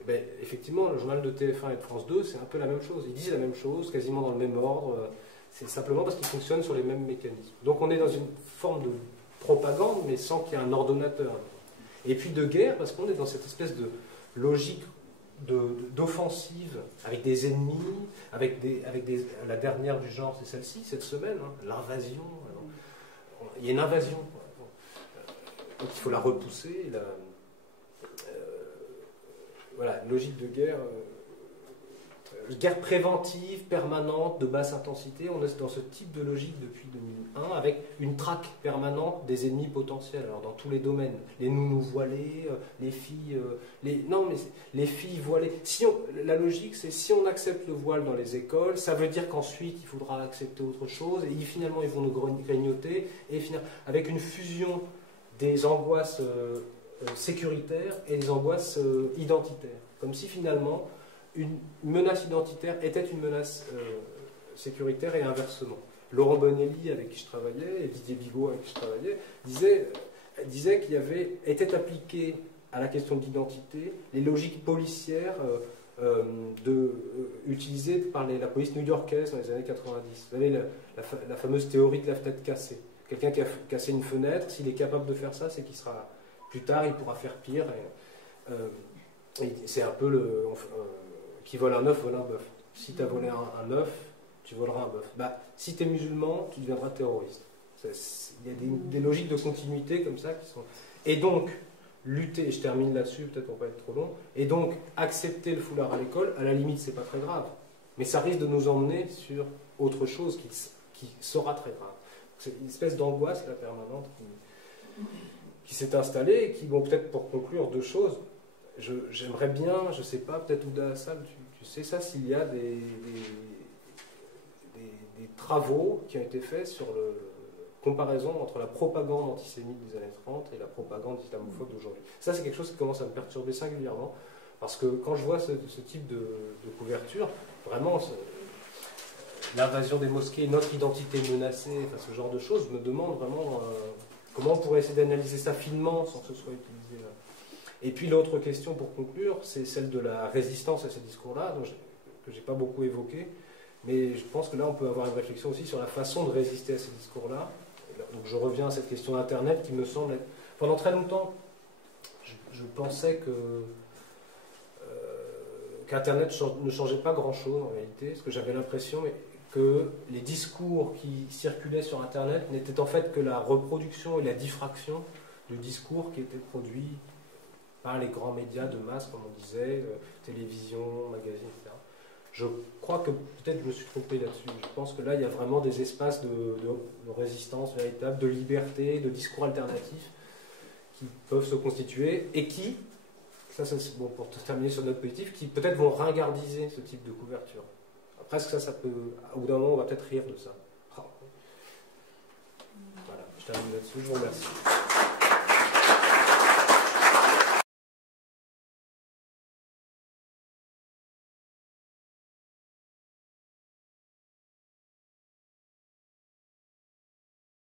Et bien, effectivement, le journal de TF1 et de France 2, c'est un peu la même chose. Ils disent la même chose, quasiment dans le même ordre. C'est simplement parce qu'ils fonctionnent sur les mêmes mécanismes. Donc on est dans une forme de propagande, mais sans qu'il y ait un ordonnateur. Et puis de guerre, parce qu'on est dans cette espèce de logique d'offensive, avec des ennemis, la dernière du genre, c'est celle-ci, cette semaine, hein, l'invasion. Il y a une invasion. Donc il faut la repousser. Voilà, une logique de guerre. Guerre préventive, permanente, de basse intensité. On est dans ce type de logique depuis 2001, avec une traque permanente des ennemis potentiels, alors dans tous les domaines. Les nounous voilés, les filles... les filles voilées. La logique, c'est si on accepte le voile dans les écoles, ça veut dire qu'ensuite, il faudra accepter autre chose, et finalement, ils vont nous grignoter, et finalement, avec une fusion des angoisses sécuritaires et des angoisses identitaires. Comme si finalement... une menace identitaire était une menace sécuritaire et inversement. Laurent Bonelli, avec qui je travaillais, et Didier Bigot, avec qui je travaillais, disaient qu'il était appliqué à la question de l'identité les logiques policières utilisées par la police new-yorkaise dans les années 90. Vous savez, la fameuse théorie de la fenêtre cassée. Quelqu'un qui a cassé une fenêtre, s'il est capable de faire ça, c'est qu'il sera... Plus tard, il pourra faire pire. C'est un peu qui vole un œuf, vole un bœuf. Si tu as volé un œuf, tu voleras un bœuf. Si tu es musulman, tu deviendras terroriste. Il y a des logiques de continuité comme ça qui sont... Et donc, lutter, et je termine là-dessus, peut-être pour pas être trop long, et donc accepter le foulard à l'école, à la limite, c'est pas très grave. Mais ça risque de nous emmener sur autre chose qui sera très grave. C'est une espèce d'angoisse là, permanente qui s'est installée, et qui, bon, peut-être pour conclure, deux choses. J'aimerais bien, je sais pas, peut-être Ouda Hassal, tu sais ça, s'il y a des travaux qui ont été faits sur la comparaison entre la propagande antisémite des années 30 et la propagande islamophobe d'aujourd'hui. Ça, c'est quelque chose qui commence à me perturber singulièrement, parce que quand je vois ce type de couverture, vraiment, l'invasion des mosquées, notre identité menacée, enfin, ce genre de choses, je me demande vraiment comment on pourrait essayer d'analyser ça finement sans que ce soit utilisé là. Et puis l'autre question pour conclure, c'est celle de la résistance à ces discours-là, que je n'ai pas beaucoup évoqué, mais je pense que là on peut avoir une réflexion aussi sur la façon de résister à ces discours-là. Donc je reviens à cette question d'Internet qui me semble être... Pendant très longtemps, je pensais qu'Internet ne changeait pas grand-chose en réalité, parce que j'avais l'impression que les discours qui circulaient sur Internet n'étaient en fait que la reproduction et la diffraction de discours qui étaient produits par les grands médias de masse, comme on disait, télévision, magazines, etc. Je crois que peut-être je me suis trompé là-dessus. Je pense que là, il y a vraiment des espaces de résistance véritable, de liberté, de discours alternatifs qui peuvent se constituer et qui, ça c'est bon pour terminer sur notre positif, qui peut-être vont ringardiser ce type de couverture. Après, ça peut, au bout d'un moment, on va peut-être rire de ça. Voilà, je termine là-dessus. Je vous remercie.